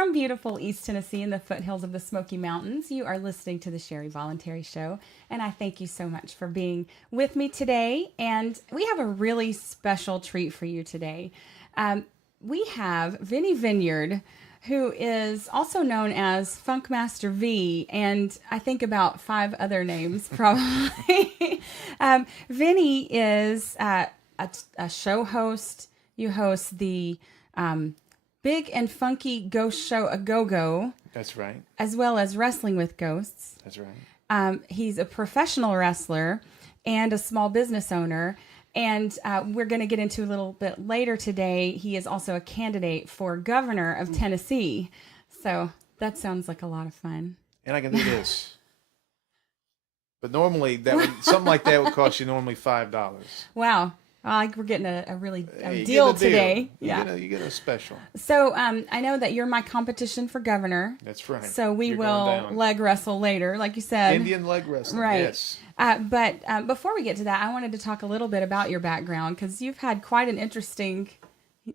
From beautiful East Tennessee in the foothills of the Smoky Mountains, you are listening to the Sherry Voluntary Show, and I thank you so much for being with me today. And we have a really special treat for you today. We have Vinnie Vineyard, who is also known as Funkmaster V, and I think about 5 other names probably. Vinnie is a show host. You host the Big and Funky Ghost Show A Go-Go. That's right. As well as Wrestling with Ghosts. That's right. He's a professional wrestler and a small business owner. And we're going to get into a little bit later today. He is also a candidate for governor of Tennessee. So that sounds like a lot of fun. And I can do this. But normally, something like that would cost you normally $5. Wow. We're getting a really You deal get a today. You get a special. So I know that you're my competition for governor. That's right. So we You're will leg wrestle later, like you said. Indian leg wrestling. Right. Yes. But before we get to that, I wanted to talk a little bit about your background, because you've had quite an interesting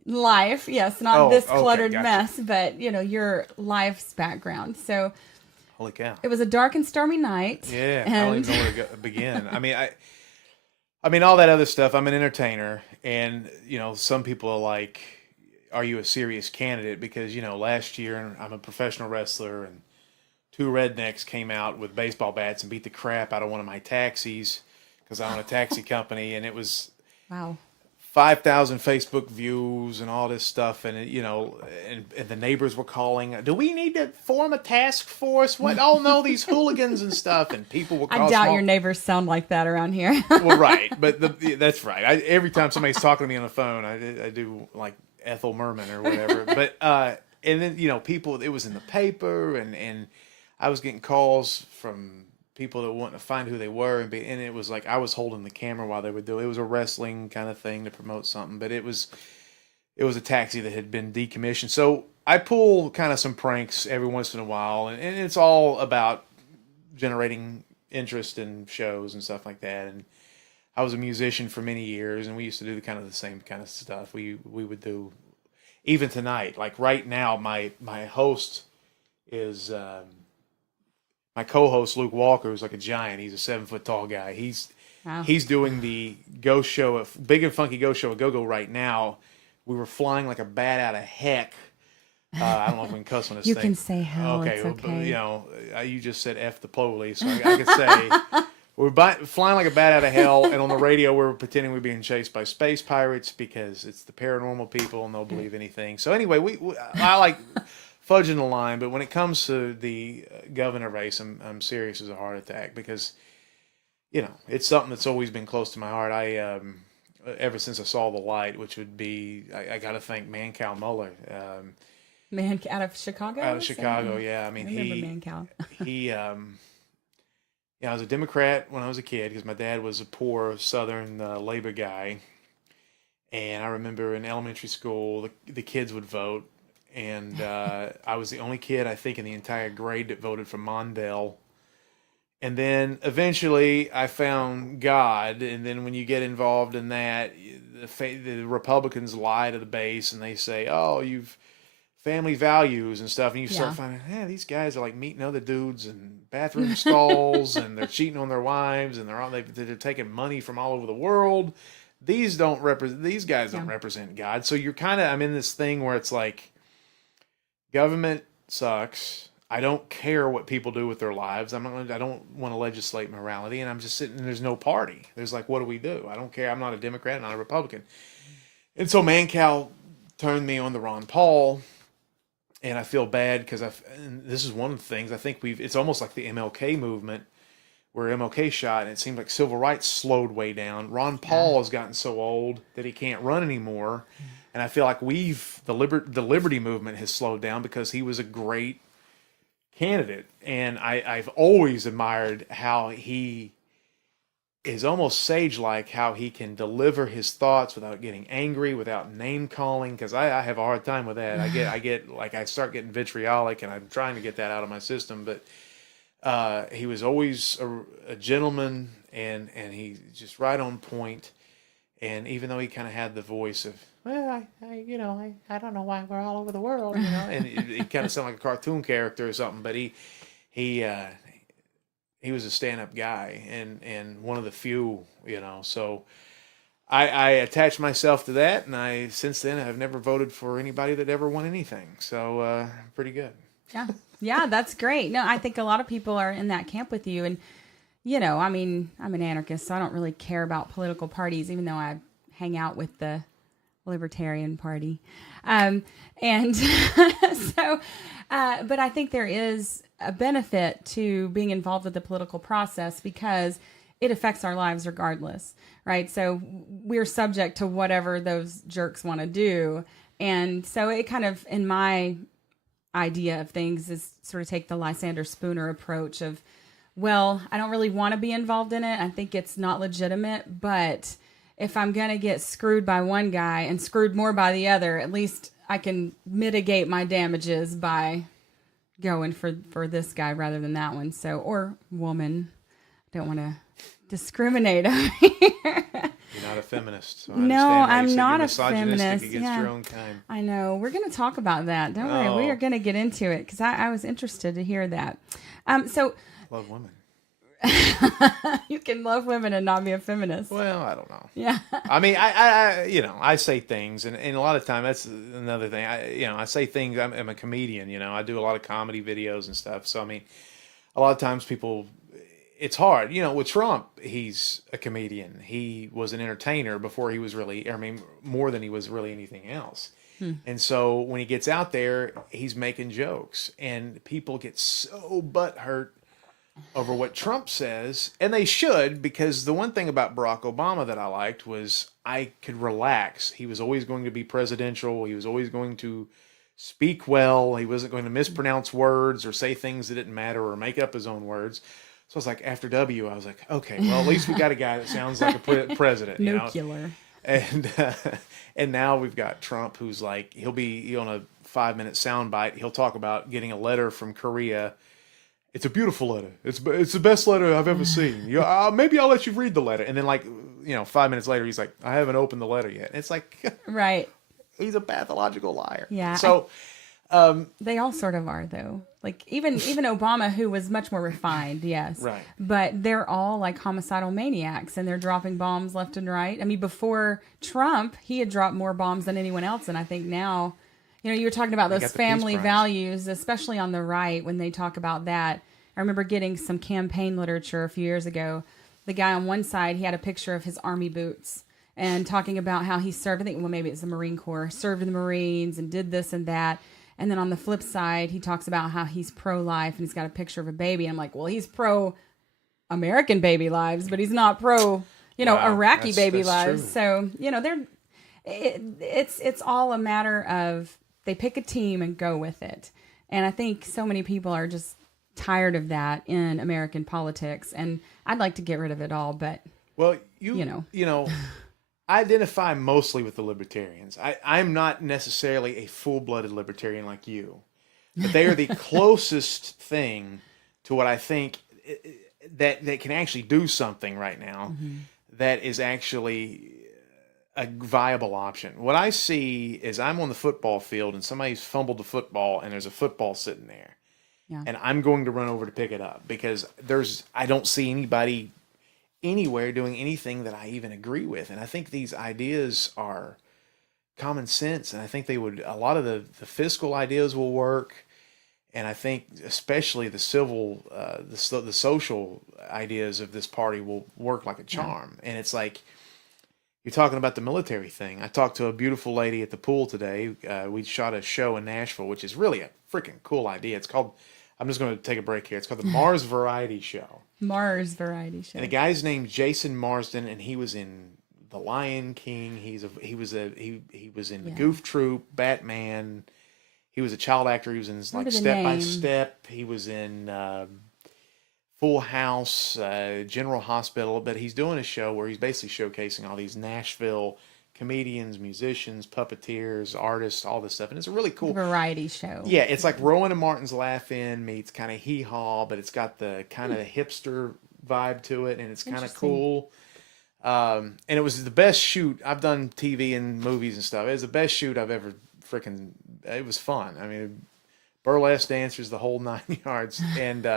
life. Yes, not this cluttered mess, but your life's background. So holy cow. It was a dark and stormy night. Yeah, I don't even know where to begin. I mean, all that other stuff. I'm an entertainer, and some people are like, "Are you a serious candidate?" Because last year I'm a professional wrestler, and 2 rednecks came out with baseball bats and beat the crap out of one of my taxis because I own a taxi company, and it was 5,000 Facebook views and all this stuff, and and the neighbors were calling, "Do we need to form a task force? What? Oh no, these hooligans and stuff." And people were calling. I doubt your neighbors sound like that around here. Well, right, but that's right. Every time somebody's talking to me on the phone, I do like Ethel Merman or whatever. But and then people, it was in the paper, and I was getting calls from people that wanted to find who they were, and it was like I was holding the camera while they would do it. It was a wrestling kind of thing to promote something, but it was a taxi that had been decommissioned. So I pull kind of some pranks every once in a while, and it's all about generating interest in shows and stuff like that. And I was a musician for many years, and we used to do the same kind of stuff. We would do, even tonight, like right now, my host is. My co-host Luke Walker is like a giant. He's a 7-foot tall guy. He's doing the Ghost Show, Big and Funky Ghost Show A Go-Go right now. We were flying like a bat out of heck. I don't know if we can cuss on this you thing. You can say hell. Okay, it's okay. But, you just said F the police, so I could say we're flying like a bat out of hell, and on the radio we're pretending we're being chased by space pirates because it's the paranormal people and they'll believe anything. So anyway, I like fudging the line, but when it comes to the governor race, I'm serious as a heart attack because, it's something that's always been close to my heart. I ever since I saw the light, which would be, I got to thank Mancow Muller. Out of Chicago? Out of Chicago, yeah. I mean, he I was a Democrat when I was a kid because my dad was a poor Southern labor guy. And I remember in elementary school, the kids would vote. And I was the only kid, I think, in the entire grade that voted for Mondale. And then eventually I found God. And then when you get involved in that, the Republicans lie to the base and they say, "Oh, you've family values and stuff." And you start finding, these guys are like meeting other dudes in bathroom stalls and they're cheating on their wives and they're taking money from all over the world. These guys don't represent God. So I'm in this thing where it's like, government sucks. I don't care what people do with their lives. I don't want to legislate morality, and I'm just sitting. And there's no party. There's like, what do we do? I don't care. I'm not a Democrat, not a Republican. And so Mancow turned me on to Ron Paul, and I feel bad because this is one of the things I think it's almost like the MLK movement, where MLK shot, and it seemed like civil rights slowed way down. Ron Paul has gotten so old that he can't run anymore. And I feel like the Liberty movement has slowed down because he was a great candidate. And I've always admired how he is almost sage-like, how he can deliver his thoughts without getting angry, without name-calling, because I have a hard time with that. I start getting vitriolic, and I'm trying to get that out of my system. But he was always a gentleman, and he's just right on point. And even though he kind of had the voice of well, I don't know why we're all over the world, and he kind of sounded like a cartoon character or something, but he was a stand-up guy and one of the few, so I attached myself to that, and since then I've never voted for anybody that ever won anything, so pretty good. Yeah, that's great. No, I think a lot of people are in that camp with you, and I mean, I'm an anarchist, so I don't really care about political parties, even though I hang out with the Libertarian Party. And so, but I think there is a benefit to being involved with the political process because it affects our lives regardless, right? So we're subject to whatever those jerks want to do. And so it kind of, in my idea of things, is sort of take the Lysander Spooner approach of, well, I don't really want to be involved in it. I think it's not legitimate, but if I'm going to get screwed by one guy and screwed more by the other, at least I can mitigate my damages by going for this guy rather than that one. So, or woman. Don't want to discriminate over here. You're not a feminist. So no, I'm not a feminist. Against your own kind. I know. We're going to talk about that. Don't worry. We are going to get into it because I was interested to hear that. Love women. You can love women and not be a feminist. Well, I don't know. Yeah. I mean, I say things, and a lot of time that's another thing. I say things. I'm a comedian. I do a lot of comedy videos and stuff. So I mean, a lot of times people, it's hard. With Trump, he's a comedian. He was an entertainer before he was really. I mean, more than he was really anything else. And so when he gets out there, he's making jokes, and people get so butthurt over what Trump says, and they should, because the one thing about Barack Obama that I liked was I could relax. He was always going to be presidential. He was always going to speak well. He wasn't going to mispronounce words or say things that didn't matter or make up his own words. So I was like, after W, I was like, okay, well, at least we got a guy that sounds like a president. Nuclear. And now we've got Trump, who's like, he'll be on a 5-minute soundbite. He'll talk about getting a letter from Korea. It's a beautiful letter. It's the best letter I've ever seen. Maybe I'll let you read the letter. And then 5 minutes later, he's like, I haven't opened the letter yet. And it's like, right. He's a pathological liar. Yeah. So they all sort of are, though. Like even Obama, who was much more refined, yes. Right. But they're all like homicidal maniacs, and they're dropping bombs left and right. I mean, before Trump, he had dropped more bombs than anyone else, and I think now, you were talking about those family values, especially on the right, when they talk about that. I remember getting some campaign literature a few years ago. The guy on one side, he had a picture of his army boots and talking about how he served, I think, well, maybe it's the Marine Corps, served in the Marines and did this and that. And then on the flip side, he talks about how he's pro-life, and he's got a picture of a baby. And I'm like, well, he's pro-American baby lives, but he's not pro, Iraqi baby lives. True. So, it's all a matter of they pick a team and go with it. And I think so many people are just tired of that in American politics. And I'd like to get rid of it all, but well, I identify mostly with the libertarians. I'm not necessarily a full-blooded libertarian like you, but they are the closest thing to what I think that can actually do something right now that is actually a viable option. What I see is I'm on the football field and somebody's fumbled the football and there's a football sitting there. Yeah. And I'm going to run over to pick it up because I don't see anybody anywhere doing anything that I even agree with. And I think these ideas are common sense. And I think a lot of the fiscal ideas will work. And I think especially the civil, the social ideas of this party will work like a charm. Yeah. And it's like, you're talking about the military thing. I talked to a beautiful lady at the pool today. We shot a show in Nashville, which is really a freaking cool idea. It's called, I'm just going to take a break here. It's called the Mars Variety Show. Mars Variety Show. And the guy's named Jason Marsden, and he was in The Lion King. He was in the Goof Troop, Batman. He was a child actor. He was in Step by Step. He was in Full House, General Hospital. But he's doing a show where he's basically showcasing all these Nashville comedians, musicians, puppeteers, artists, all this stuff. And it's a really cool variety show. Yeah, it's like Rowan and Martin's Laugh-In meets kind of hee-haw, but it's got the kind of hipster vibe to it, and it's kind of cool. And it was the best shoot. I've done TV and movies and stuff. It was the best shoot I've ever freaking. It was fun. I mean, burlesque dancers, the whole 9 yards. And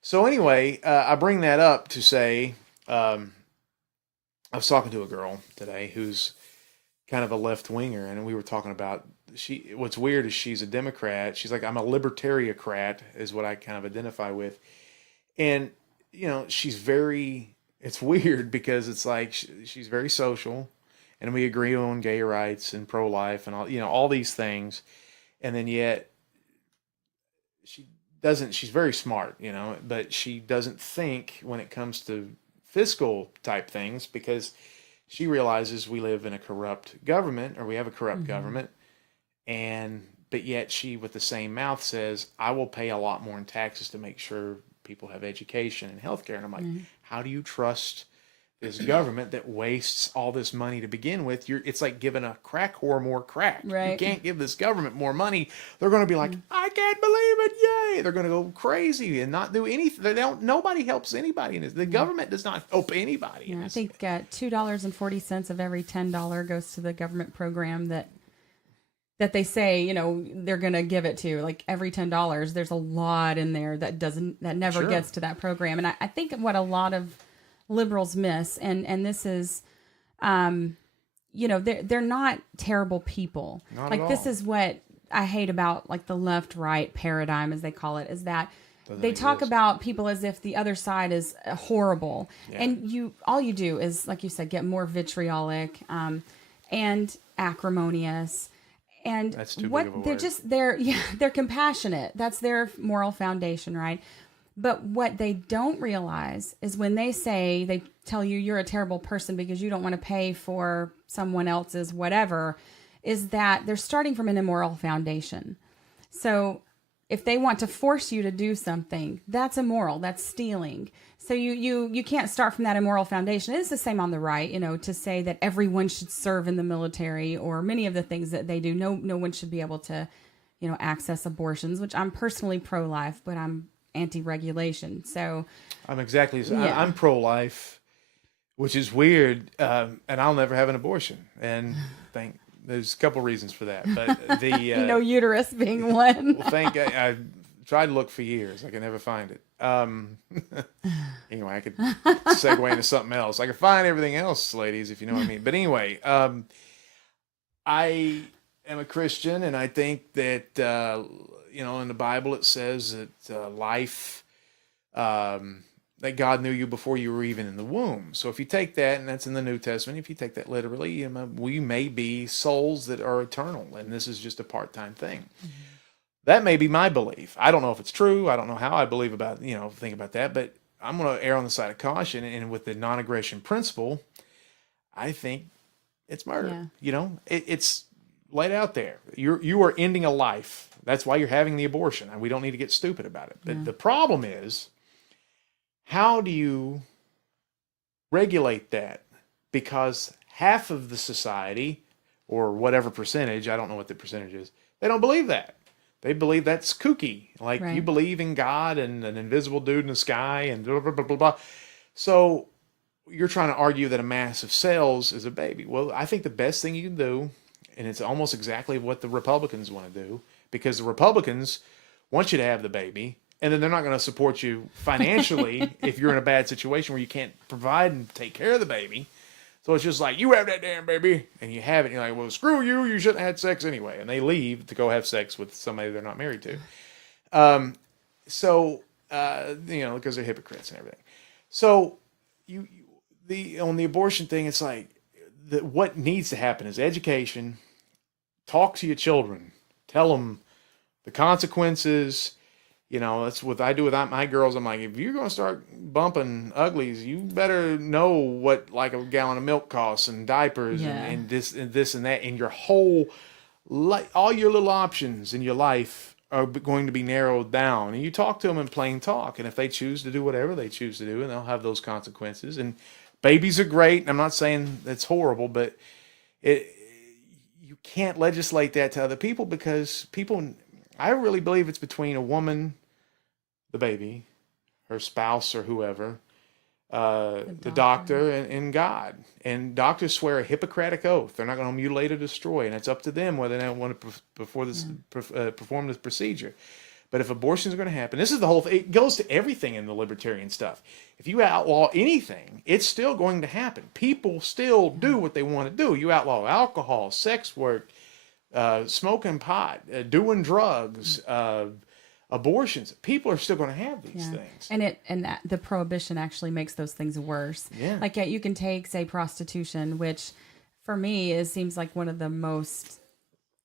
so anyway, I bring that up to say, I was talking to a girl today who's kind of a left winger, and we were talking about what's weird is she's a Democrat. She's like, I'm a libertariocrat is what I kind of identify with. And, you know, it's weird because it's like, she's very social, and we agree on gay rights and pro-life and all, you know, all these things. And then yet she's very smart, you know, but she doesn't think when it comes to fiscal type things, because she realizes we live in a corrupt government, or we have a corrupt government. But yet she, with the same mouth, says, I will pay a lot more in taxes to make sure people have education and healthcare. And I'm like, how do you trust this government that wastes all this money to begin with? It's like giving a crack whore more crack. Right. You can't give this government more money. They're going to be like, I can't believe it. Yay. They're going to go crazy and not do anything. Nobody helps anybody in this. The government does not help anybody. Yeah, I think $2.40 of every $10 goes to the government program that they say, you know, they're going to give it to. Like every $10, there's a lot in there that never gets to that program. And I think what a lot of liberals miss, and this is, you know, they're not terrible people. Not at all. This is what I hate about like the left-right paradigm, as they call it, is that they talk about people as if the other side is horrible. Yeah. And all you do is, like you said, get more vitriolic and acrimonious. And that's too big of a word. They're compassionate. That's their moral foundation, right? But what they don't realize is when they tell you you're a terrible person because you don't want to pay for someone else's whatever, is that they're starting from an immoral foundation. So if they want to force you to do something, that's immoral. That's stealing. So you can't start from that immoral foundation. It's the same on the right, you know, to say that everyone should serve in the military or many of the things that they do. No one should be able to, you know, access abortions, which I'm personally pro-life, but I'm anti-regulation. So I'm I'm pro-life, which is weird. And I'll never have an abortion. And there's a couple reasons for that, but the uterus being one. Well, I tried to look for years. I could never find it. Anyway, I could segue into something else. I could find everything else, ladies, if you know what I mean. But anyway, I am a Christian, and I think that you know, in the Bible it says that life, that God knew you before you were even in the womb. So if you take that, and that's in the New Testament, if you take that literally, we may be souls that are eternal, and this is just a part-time thing. Mm-hmm. That may be my belief. I don't know if it's true. I don't know how I think about that, but I'm going to err on the side of caution. And with the non-aggression principle, I think it's murder. Yeah. You know, it's laid out there. You are ending a life. That's why you're having the abortion. And we don't need to get stupid about it. But the problem is, how do you regulate that? Because half of the society, or whatever percentage, I don't know what the percentage is, they don't believe that. They believe that's kooky. Like, right. You believe in God and an invisible dude in the sky and blah, blah, blah, blah, blah. So you're trying to argue that a mass of cells is a baby. Well, I think the best thing you can do, and it's almost exactly what the Republicans want to do, because the Republicans want you to have the baby, and then they're not going to support you financially if you're in a bad situation where you can't provide and take care of the baby. So it's just like, you have that damn baby, and you have it, and you're like, well, screw you, you shouldn't have had sex anyway. And they leave to go have sex with somebody they're not married to. You know, because they're hypocrites and everything. So on the abortion thing, it's like, what needs to happen is education. Talk to your children. Tell them the consequences. You know, that's what I do with my girls. I'm like, if you're going to start bumping uglies, you better know what like a gallon of milk costs and diapers and this and that. And your whole all your little options in your life are going to be narrowed down. And you talk to them in plain talk. And if they choose to do whatever they choose to do, and they'll have those consequences. And babies are great. I'm not saying that's horrible, but you can't legislate that to other people, because I really believe it's between a woman, the baby, her spouse or whoever, the doctor and God. And doctors swear a Hippocratic oath. They're not going to mutilate or destroy, and it's up to them whether they want to perform this procedure. But if abortions are going to happen, this is the whole thing. It goes to everything in the libertarian stuff. If you outlaw anything, it's still going to happen. People still do what they want to do. You outlaw alcohol, sex work, smoking pot, doing drugs, abortions. People are still going to have these things. And the prohibition actually makes those things worse. Yeah. Like you can take, say, prostitution, which for me seems like one of the most,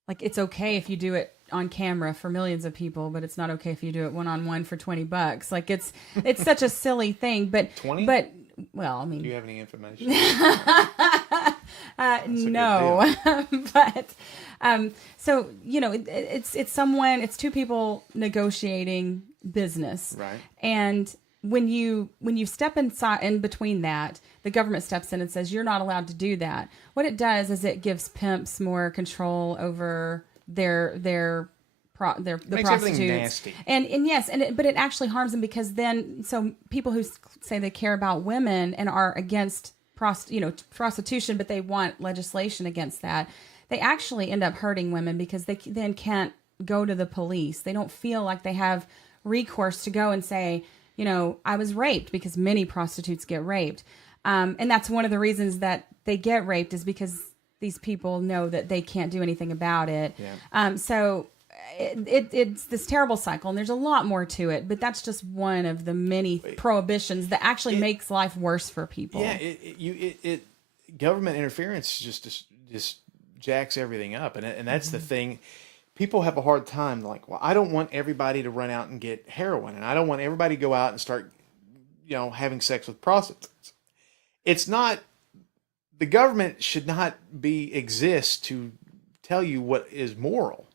like, it's okay if you do it on camera for millions of people, but it's not okay if you do it one-on-one for $20. Like it's such a silly thing, but 20? But well, I mean, do you have any information? No, but so it's two people negotiating business, right? And when you step in between that, the government steps in and says you're not allowed to do that. What it does is it gives pimps more control over the prostitutes, nasty. But it actually harms them, because then people who say they care about women and are against prostitution, but they want legislation against that, they actually end up hurting women, because they then can't go to the police. They don't feel like they have recourse to go and say, I was raped, because many prostitutes get raped. And that's one of the reasons that they get raped, is because these people know that they can't do anything about it. Yeah. So it's this terrible cycle, and there's a lot more to it, but that's just one of the many prohibitions that actually makes life worse for people. Yeah, government interference just jacks everything up, and that's the thing. People have a hard time, like, well, I don't want everybody to run out and get heroin, and I don't want everybody to go out and start, having sex with prostitutes. It's not. The government should not exist to tell you what is moral.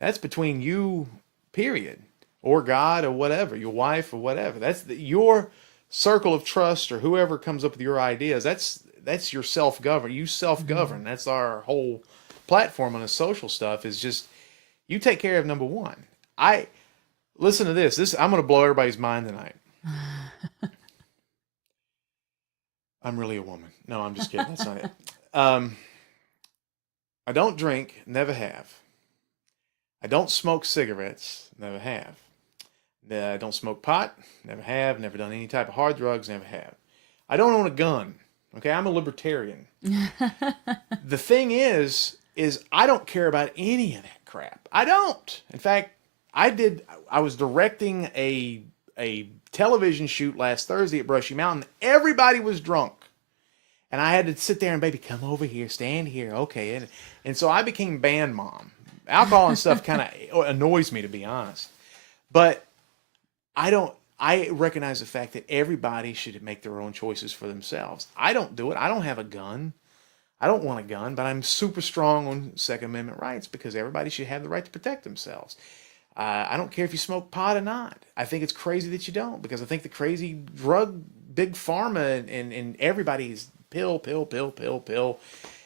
That's between you, period, or God, or whatever, your wife, or whatever. That's your circle of trust, or whoever comes up with your ideas. That's your self-govern. You self-govern. Mm-hmm. That's our whole platform on the social stuff, is just you take care of number one. Listen to this. I'm going to blow everybody's mind tonight. I'm really a woman. No, I'm just kidding. That's not it. I don't drink, never have. I don't smoke cigarettes, never have. I don't smoke pot, never have. Never done any type of hard drugs, never have. I don't own a gun. Okay, I'm a libertarian. The thing is I don't care about any of that crap. I don't. In fact, I was directing a television shoot last Thursday at Brushy Mountain. Everybody was drunk. And I had to sit there and, baby, come over here, stand here. Okay. And so I became band mom. Alcohol and stuff kind of annoys me, to be honest. But I recognize the fact that everybody should make their own choices for themselves. I don't do it. I don't have a gun. I don't want a gun, but I'm super strong on Second Amendment rights, because everybody should have the right to protect themselves. I don't care if you smoke pot or not. I think it's crazy that you don't, because I think the crazy drug, big pharma, and everybody's pill.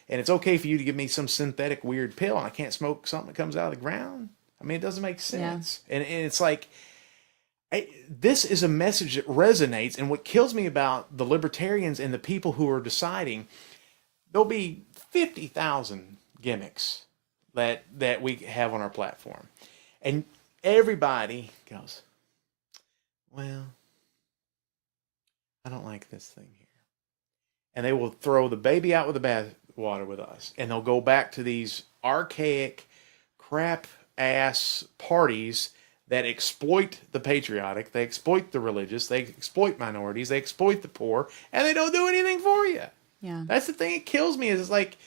And it's okay for you to give me some synthetic weird pill, and I can't smoke something that comes out of the ground. I mean, it doesn't make sense. Yeah. And it's like, this is a message that resonates. And what kills me about the libertarians and the people who are deciding, there'll be 50,000 gimmicks that we have on our platform. And everybody goes, well, I don't like this thing here. And they will throw the baby out with the bathwater with us. And they'll go back to these archaic, crap-ass parties that exploit the patriotic, they exploit the religious, they exploit minorities, they exploit the poor, and they don't do anything for you. Yeah. That's the thing that kills me, is it's like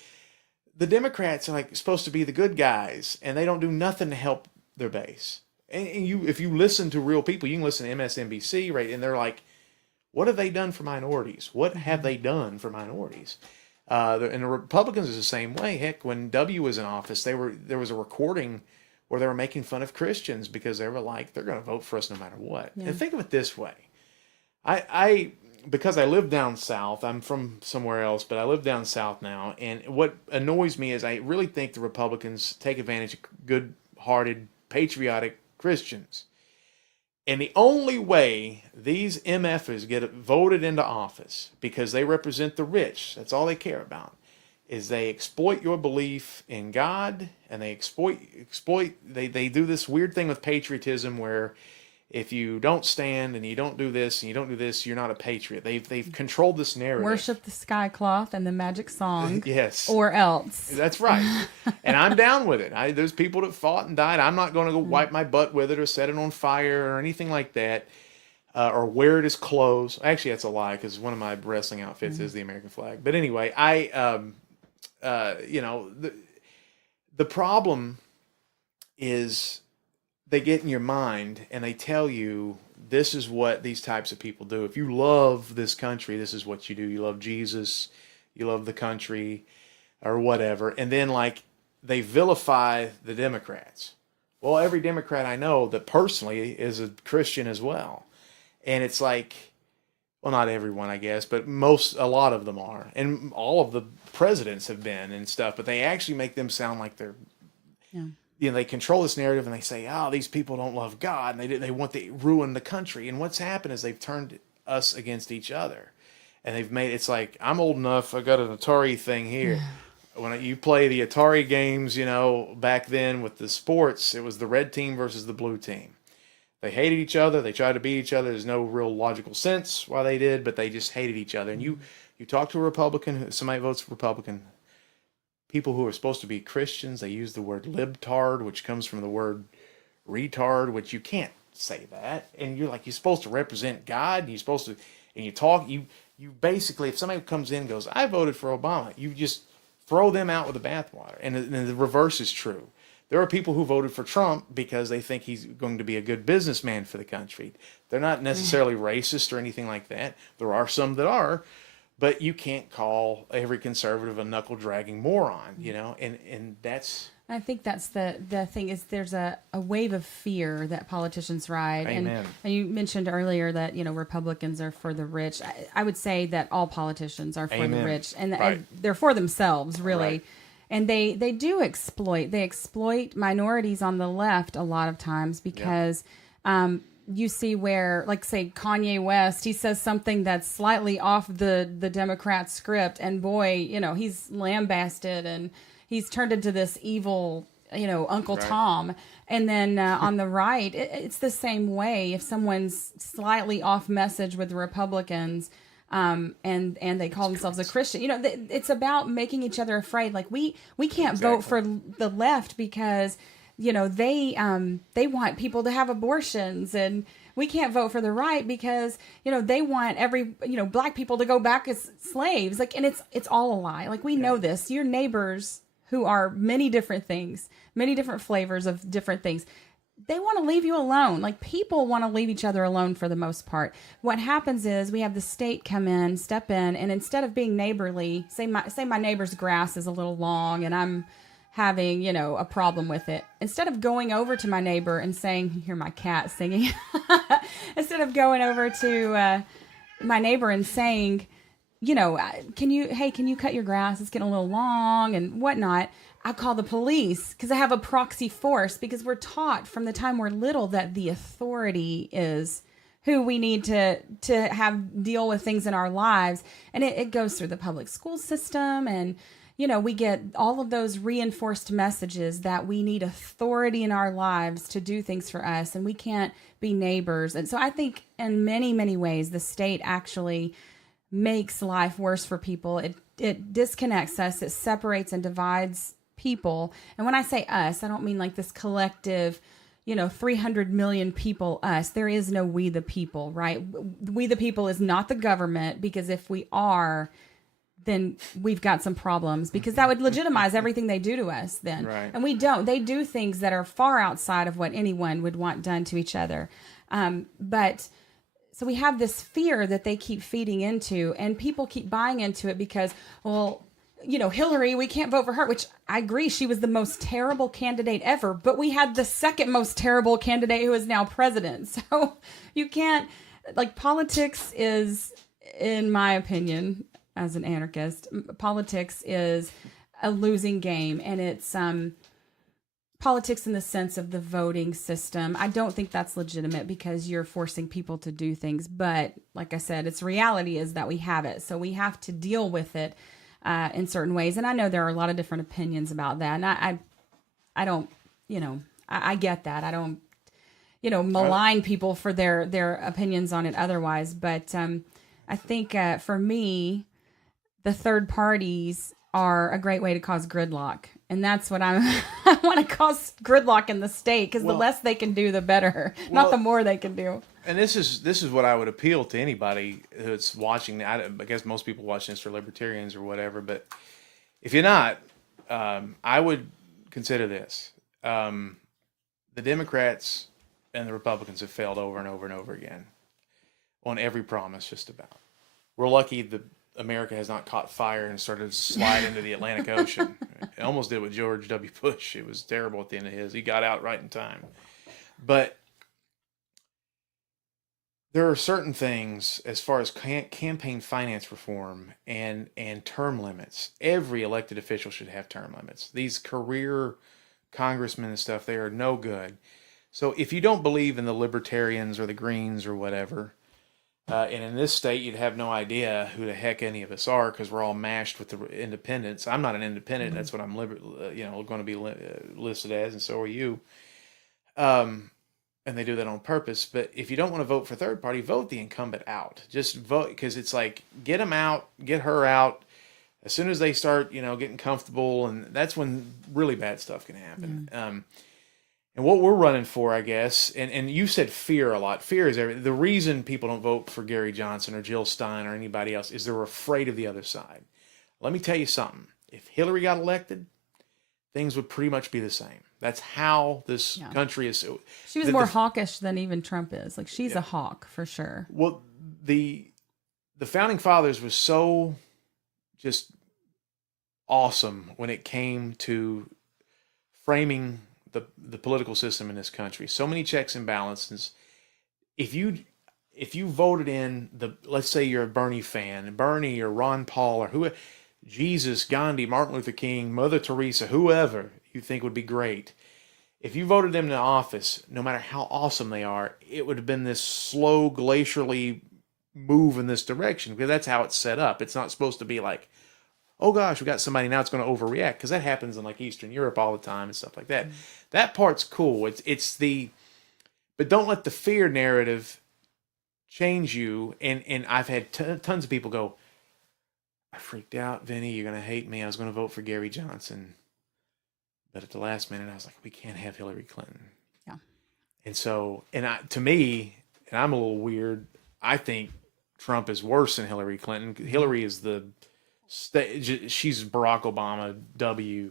the Democrats are like supposed to be the good guys, and they don't do nothing to help their base. And if you listen to real people, you can listen to MSNBC, right? And they're like, what have they done for minorities? What have they done for minorities? And the Republicans is the same way. Heck, when W was in office, there was a recording where they were making fun of Christians because they were like, they're going to vote for us no matter what. Yeah. And think of it this way. Because I live down south, I'm from somewhere else, but I live down south now. And what annoys me is I really think the Republicans take advantage of good-hearted, patriotic Christians. And the only way these MFers get voted into office, because they represent the rich, that's all they care about, is they exploit your belief in God, and they they do this weird thing with patriotism where if you don't stand and you don't do this and you don't do this, you're not a patriot. They've controlled this narrative. Worship the sky cloth and the magic song. Yes. Or else. That's right. And I'm down with it. There's people that fought and died. I'm not going to go wipe my butt with it or set it on fire or anything like that, or wear it as clothes. Actually, that's a lie, because one of my wrestling outfits is the American flag. But anyway, the problem is they get in your mind and they tell you this is what these types of people do. If you love this country, this is what you do. You love Jesus, you love the country, or whatever. And then, like, they vilify the Democrats. Well, every Democrat I know that personally is a Christian as well. And it's like, well, not everyone, I guess, but a lot of them are. And all of the presidents have been and stuff, but they actually make them sound like they're, they control this narrative, and they say, oh, these people don't love God, and they want to ruin the country. And what's happened is they've turned us against each other. And they've made, it's like, I'm old enough, I got an Atari thing here. When you play the Atari games, back then with the sports, it was the red team versus the blue team. They hated each other. They tried to beat each other. There's no real logical sense why they did, but they just hated each other. And you talk to a Republican, somebody votes Republican, people who are supposed to be Christians, they use the word libtard, which comes from the word retard, which you can't say that. And you're supposed to represent God, and you're supposed to, and you talk, you basically, if somebody comes in and goes, I voted for Obama, you just throw them out with the bathwater. And the reverse is true. There are people who voted for Trump because they think he's going to be a good businessman for the country. They're not necessarily racist or anything like that. There are some that are, but you can't call every conservative a knuckle-dragging moron, and that's... I think that's the thing, is there's a wave of fear that politicians ride. Amen. And you mentioned earlier that, Republicans are for the rich. I would say that all politicians are for the rich, and they're for themselves, really. Right. And they do exploit minorities on the left a lot of times, because you see where, like, say, Kanye West, he says something that's slightly off the Democrat script, and boy, he's lambasted and he's turned into this evil, Uncle Tom. And then on the right, it's the same way. If someone's slightly off message with the Republicans, and they call themselves a Christian, it's about making each other afraid. Like, we can't vote for the left because, they want people to have abortions, and we can't vote for the right because, they want black people to go back as slaves. Like, and it's all a lie. Like, we know this. Your neighbors, who are many different things, many different flavors of different things, they want to leave you alone. Like, people want to leave each other alone for the most part. What happens is we have the state step in, and instead of being neighborly, say my neighbor's grass is a little long and I'm having, a problem with it. Instead of going over to my neighbor and saying, you hear my cat singing, instead of going over to my neighbor and saying, can you cut your grass? It's getting a little long and whatnot. I call the police, because I have a proxy force, because we're taught from the time we're little that the authority is who we need to have deal with things in our lives. And it goes through the public school system, and we get all of those reinforced messages that we need authority in our lives to do things for us, and we can't be neighbors. And so I think in many, many ways, the state actually makes life worse for people. It disconnects us. It separates and divides people. And when I say us, I don't mean like this collective, 300 million people, us. There is no we the people, right? We the people is not the government, because if we are, then we've got some problems, because that would legitimize everything they do to us then. Right. And we don't. They do things that are far outside of what anyone would want done to each other. So we have this fear that they keep feeding into, and people keep buying into it because, well, Hillary, we can't vote for her, which I agree. She was the most terrible candidate ever, but we had the second most terrible candidate who is now president. So you can't, politics is, in my opinion, as an anarchist, politics is a losing game, and it's, politics in the sense of the voting system. I don't think that's legitimate because you're forcing people to do things. But like I said, its reality is that we have it. So we have to deal with it in certain ways. And I know there are a lot of different opinions about that. And I don't, I get that. I don't, malign people for their opinions on it otherwise. But I think for me, the third parties are a great way to cause gridlock. And that's what I want to cause gridlock in the state, because the less they can do, the better, not the more they can do. And this is what I would appeal to anybody who's watching. I guess most people watching this are libertarians or whatever, but if you're not, I would consider this. The Democrats and the Republicans have failed over and over and over again on every promise, just about. We're lucky that America has not caught fire and started to slide into the Atlantic Ocean. It almost did with George W. Bush. It was terrible at the end of his. He got out right in time. But there are certain things as far as campaign finance reform and term limits. Every elected official should have term limits. These career congressmen and stuff, they are no good. So if you don't believe in the Libertarians or the Greens or whatever, and in this state, you'd have no idea who the heck any of us are, because we're all mashed with the independents. I'm not an independent. That's what I'm going to be listed as, and so are you. And they do that on purpose. But if you don't want to vote for third party, vote the incumbent out. Just vote, because it's like, get them out, get her out. As soon as they start, getting comfortable, and that's when really bad stuff can happen. And what we're running for, I guess, and you said fear a lot. Fear is everything. The reason people don't vote for Gary Johnson or Jill Stein or anybody else is they're afraid of the other side. Let me tell you something. If Hillary got elected, things would pretty much be the same. That's how this country is. She was more hawkish than even Trump is. Like, she's a hawk for sure. Well, the Founding Fathers was so just awesome when it came to framing the political system in this country. So many checks and balances. If you voted in let's say you're a Bernie fan, Bernie or Ron Paul or whoever, Jesus, Gandhi, Martin Luther King, Mother Teresa, whoever you think would be great, if you voted them into office, no matter how awesome they are, it would have been this slow, glacially move in this direction, because that's how it's set up. It's not supposed to be like, oh gosh, we got somebody now it's going to overreact, because that happens in like Eastern Europe all the time and stuff like that. That part's cool. But don't let the fear narrative change you. And I've had tons of people go, I freaked out, Vinny, you're going to hate me. I was going to vote for Gary Johnson. But at the last minute, I was like, we can't have Hillary Clinton. Yeah. And so, to me, and I'm a little weird, I think Trump is worse than Hillary Clinton. Hillary is she's Barack Obama,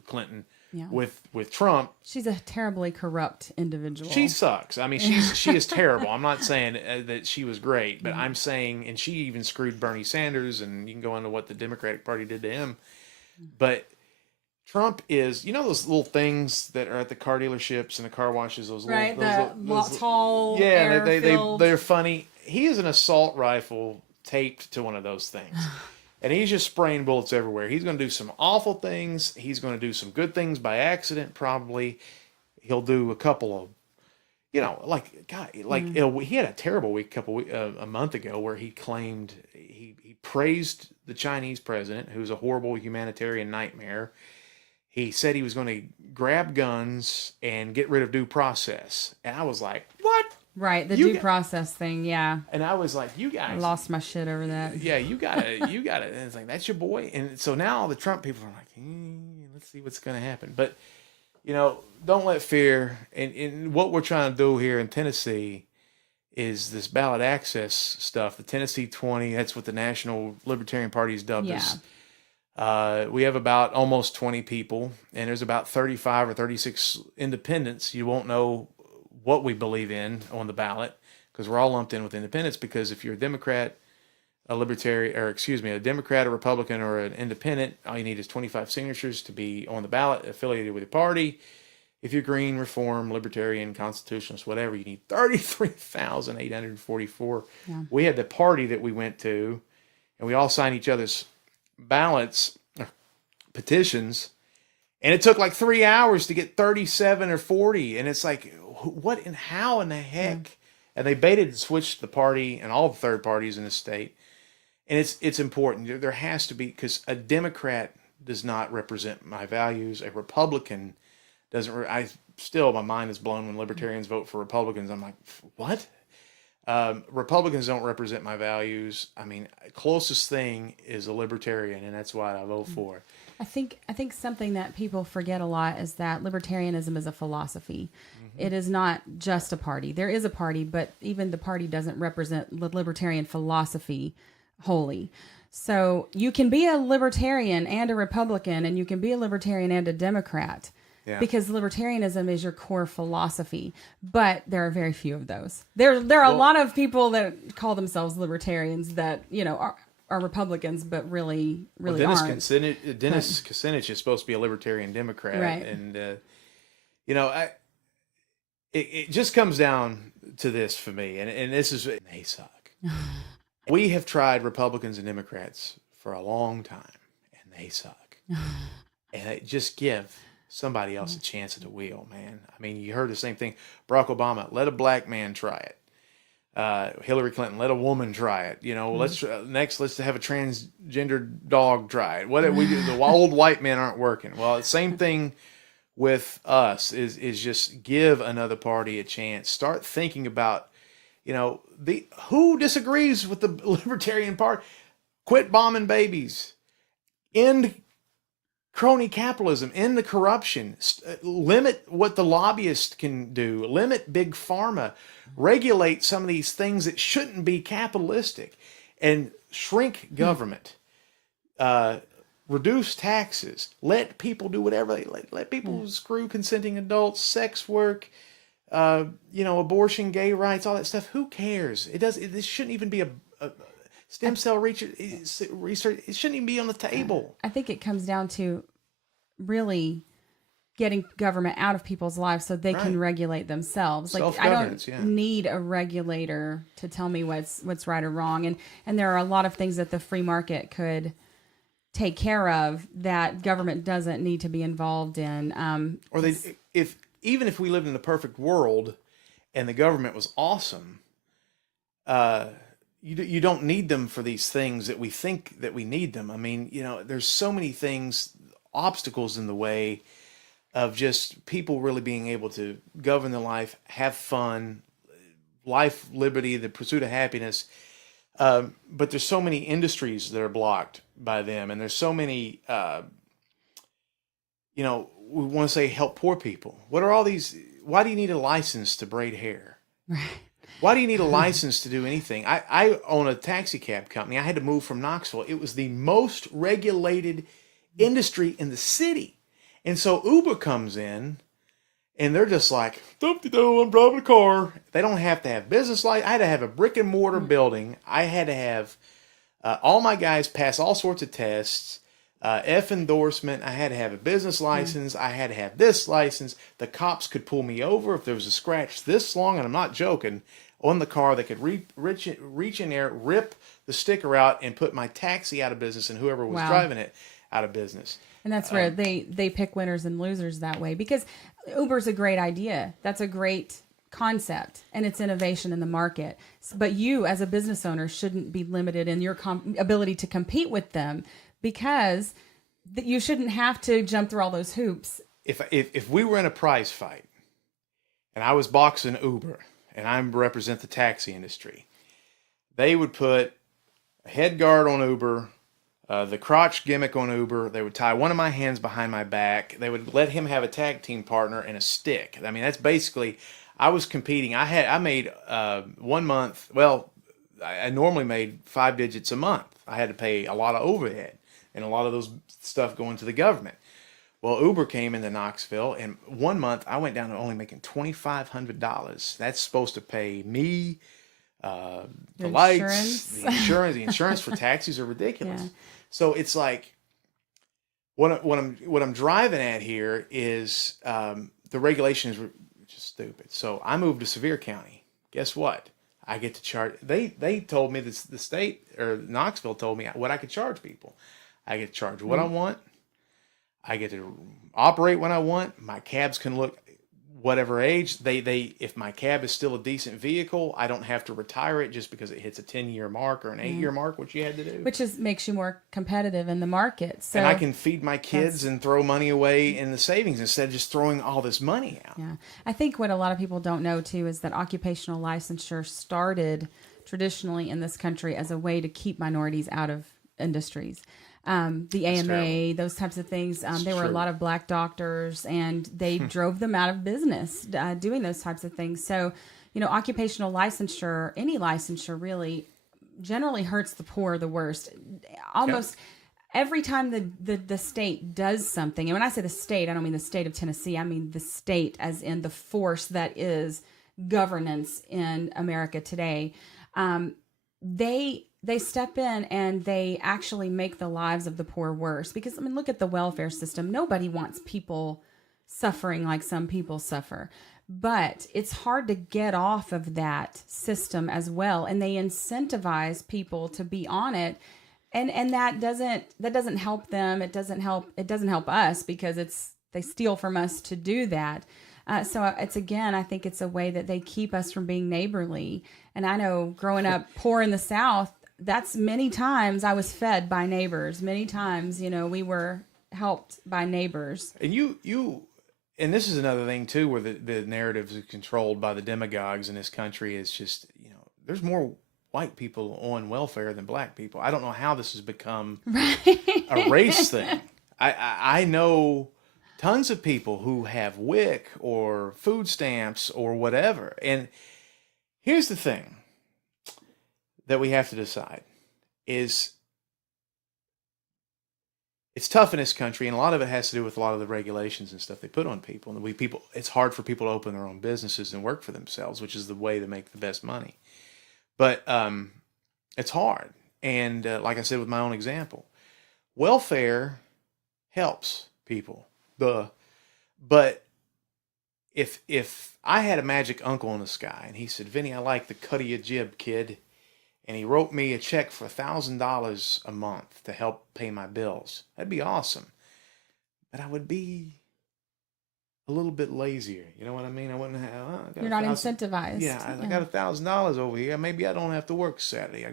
Clinton. Yeah. With Trump, she's a terribly corrupt individual. She sucks. I mean, she is terrible. I'm not saying that she was great, but I'm saying, and she even screwed Bernie Sanders, and you can go into what the Democratic Party did to him. But Trump is, those little things that are at the car dealerships and the car washes, those tall, they're funny. He is an assault rifle taped to one of those things. And he's just spraying bullets everywhere. He's going to do some awful things. He's going to do some good things by accident, probably. He'll do a couple of, he had a terrible week a month ago where he claimed he praised the Chinese president, who's a horrible humanitarian nightmare. He said he was going to grab guns and get rid of due process. And I was like, what? Right, the due process thing, yeah. And I was like, you guys... I lost my shit over that. Yeah, you got it. And it's like, that's your boy. And so now the Trump people are like, let's see what's going to happen. But, don't let fear... And what we're trying to do here in Tennessee is this ballot-access stuff. The Tennessee 20, that's what the National Libertarian Party is dubbed as. We have about almost 20 people, and there's about 35 or 36 independents. You won't know what we believe in on the ballot, because we're all lumped in with independents. Because if you're a Democrat, a Democrat, a Republican, or an independent, all you need is 25 signatures to be on the ballot affiliated with a party. If you're Green, Reform, Libertarian, Constitutionalist, whatever, you need 33,844. Yeah. We had the party that we went to, and we all signed each other's ballots, petitions, And it took like 3 hours to get 37 or 40. And it's like, what and how in the heck? Yeah. And they baited and switched the party and all the third parties in the state. And it's important. There has to be, because a Democrat does not represent my values. A Republican doesn't. My mind is blown when libertarians vote for Republicans. I'm like, what? Republicans don't represent my values. I mean, closest thing is a libertarian, and that's why I vote for. I think something that people forget a lot is that libertarianism is a philosophy. Mm-hmm. It is not just a party. There is a party, but even the party doesn't represent the libertarian philosophy wholly. So you can be a libertarian and a Republican, and you can be a libertarian and a Democrat. Yeah. Because libertarianism is your core philosophy, but there are very few of those. There are a lot of people that call themselves libertarians that are Republicans, but really Dennis aren't. Dennis Kucinich is supposed to be a libertarian Democrat, right? And it just comes down to this for me, and this is they suck. We have tried Republicans and Democrats for a long time, and they suck. And just give somebody else a chance at the wheel, man. I mean, you heard the same thing. Barack Obama, let a black man try it. Hillary Clinton, let a woman try it. Let's have a transgender dog try it. What we do? The old white men aren't working. Well, the same thing with us is just give another party a chance. Start thinking about, who disagrees with the Libertarian Party. Quit bombing babies. End crony capitalism, end the corruption, limit what the lobbyists can do, limit big pharma, regulate some of these things that shouldn't be capitalistic, and shrink government, reduce taxes, let people do whatever they let people screw consenting adults, sex work, abortion, gay rights, all that stuff. Who cares? This shouldn't even be a stem cell research. It shouldn't even be on the table. I think it comes down to really getting government out of people's lives so they can regulate themselves. Like, I don't need a regulator to tell me what's right or wrong. And there are a lot of things that the free market could take care of that government doesn't need to be involved in. Even if we lived in a perfect world and the government was awesome, you don't need them for these things that we think that we need them. I mean, there's so many obstacles in the way of just people really being able to govern their life, have fun, life, liberty, the pursuit of happiness. But there's so many industries that are blocked by them. And there's so many, we want to say help poor people. What are all these? Why do you need a license to braid hair? Right. Why do you need a license to do anything? I own a taxi cab company. I had to move from Knoxville. It was the most regulated industry in the city. And so Uber comes in and they're just like, "Dumpty-doo, I'm driving a car." They don't have to have business license. I had to have a brick and mortar building. I had to have all my guys pass all sorts of tests, F endorsement. I had to have a business license. I had to have this license. The cops could pull me over if there was a scratch this long, and I'm not joking, on the car. They could reach in there, rip the sticker out, and put my taxi out of business and whoever was driving it out of business. And that's where they pick winners and losers that way, because Uber's a great idea. That's a great concept, and it's innovation in the market. But you, as a business owner, shouldn't be limited in your ability to compete with them, because you shouldn't have to jump through all those hoops. If we were in a prize fight, and I was boxing Uber, and I represent the taxi industry, they would put a head guard on Uber, the crotch gimmick on Uber. They would tie one of my hands behind my back. They would let him have a tag team partner and a stick. I mean, that's basically, I was competing. I made 1 month. Well, I normally made 5 digits a month. I had to pay a lot of overhead and a lot of those stuff going to the government. Well, Uber came into Knoxville, and 1 month I went down to only making $2,500. That's supposed to pay me the lights, the insurance for taxis are ridiculous. Yeah. So it's like what I'm driving at here is the regulation is just stupid. So I moved to Sevier County. Guess what? I get to charge. They told me this. The state or Knoxville told me what I could charge people. I get to charge what I want. I get to operate when I want. My cabs can look whatever age. If my cab is still a decent vehicle, I don't have to retire it just because it hits a 10-year mark or an 8-year mark, which you had to do. Which makes you more competitive in the market. So, and I can feed my kids and throw money away in the savings instead of just throwing all this money out. Yeah. I think what a lot of people don't know, too, is that occupational licensure started traditionally in this country as a way to keep minorities out of industries. The AMA, those types of things. There were a lot of black doctors, and they drove them out of business doing those types of things. So, occupational licensure, any licensure really, generally hurts the poor the worst. Almost every time the state does something, and when I say the state, I don't mean the state of Tennessee. I mean the state as in the force that is governance in America today. They step in and they actually make the lives of the poor worse. Because, look at the welfare system. Nobody wants people suffering like some people suffer. But it's hard to get off of that system as well. And they incentivize people to be on it. And that doesn't help them. It doesn't help us because they steal from us to do that. So I think it's a way that they keep us from being neighborly. And I know growing up poor in the South, that's many times I was fed by neighbors. Many times, we were helped by neighbors. And and this is another thing too, where the narrative is controlled by the demagogues in this country. Is just, there's more white people on welfare than black people. I don't know how this has become a race thing. I know tons of people who have WIC or food stamps or whatever. And here's the thing that we have to decide is it's tough in this country, and a lot of it has to do with a lot of the regulations and stuff they put on people. And it's hard for people to open their own businesses and work for themselves, which is the way to make the best money. But it's hard. And like I said, with my own example, welfare helps people. But if I had a magic uncle in the sky and he said, Vinny, I like the cut of your jib, kid, and he wrote me a check for $1,000 a month to help pay my bills, that'd be awesome. But I would be a little bit lazier. You know what I mean? I wouldn't have. You're not incentivized. Yeah, I got $1,000 over here. Maybe I don't have to work Saturday.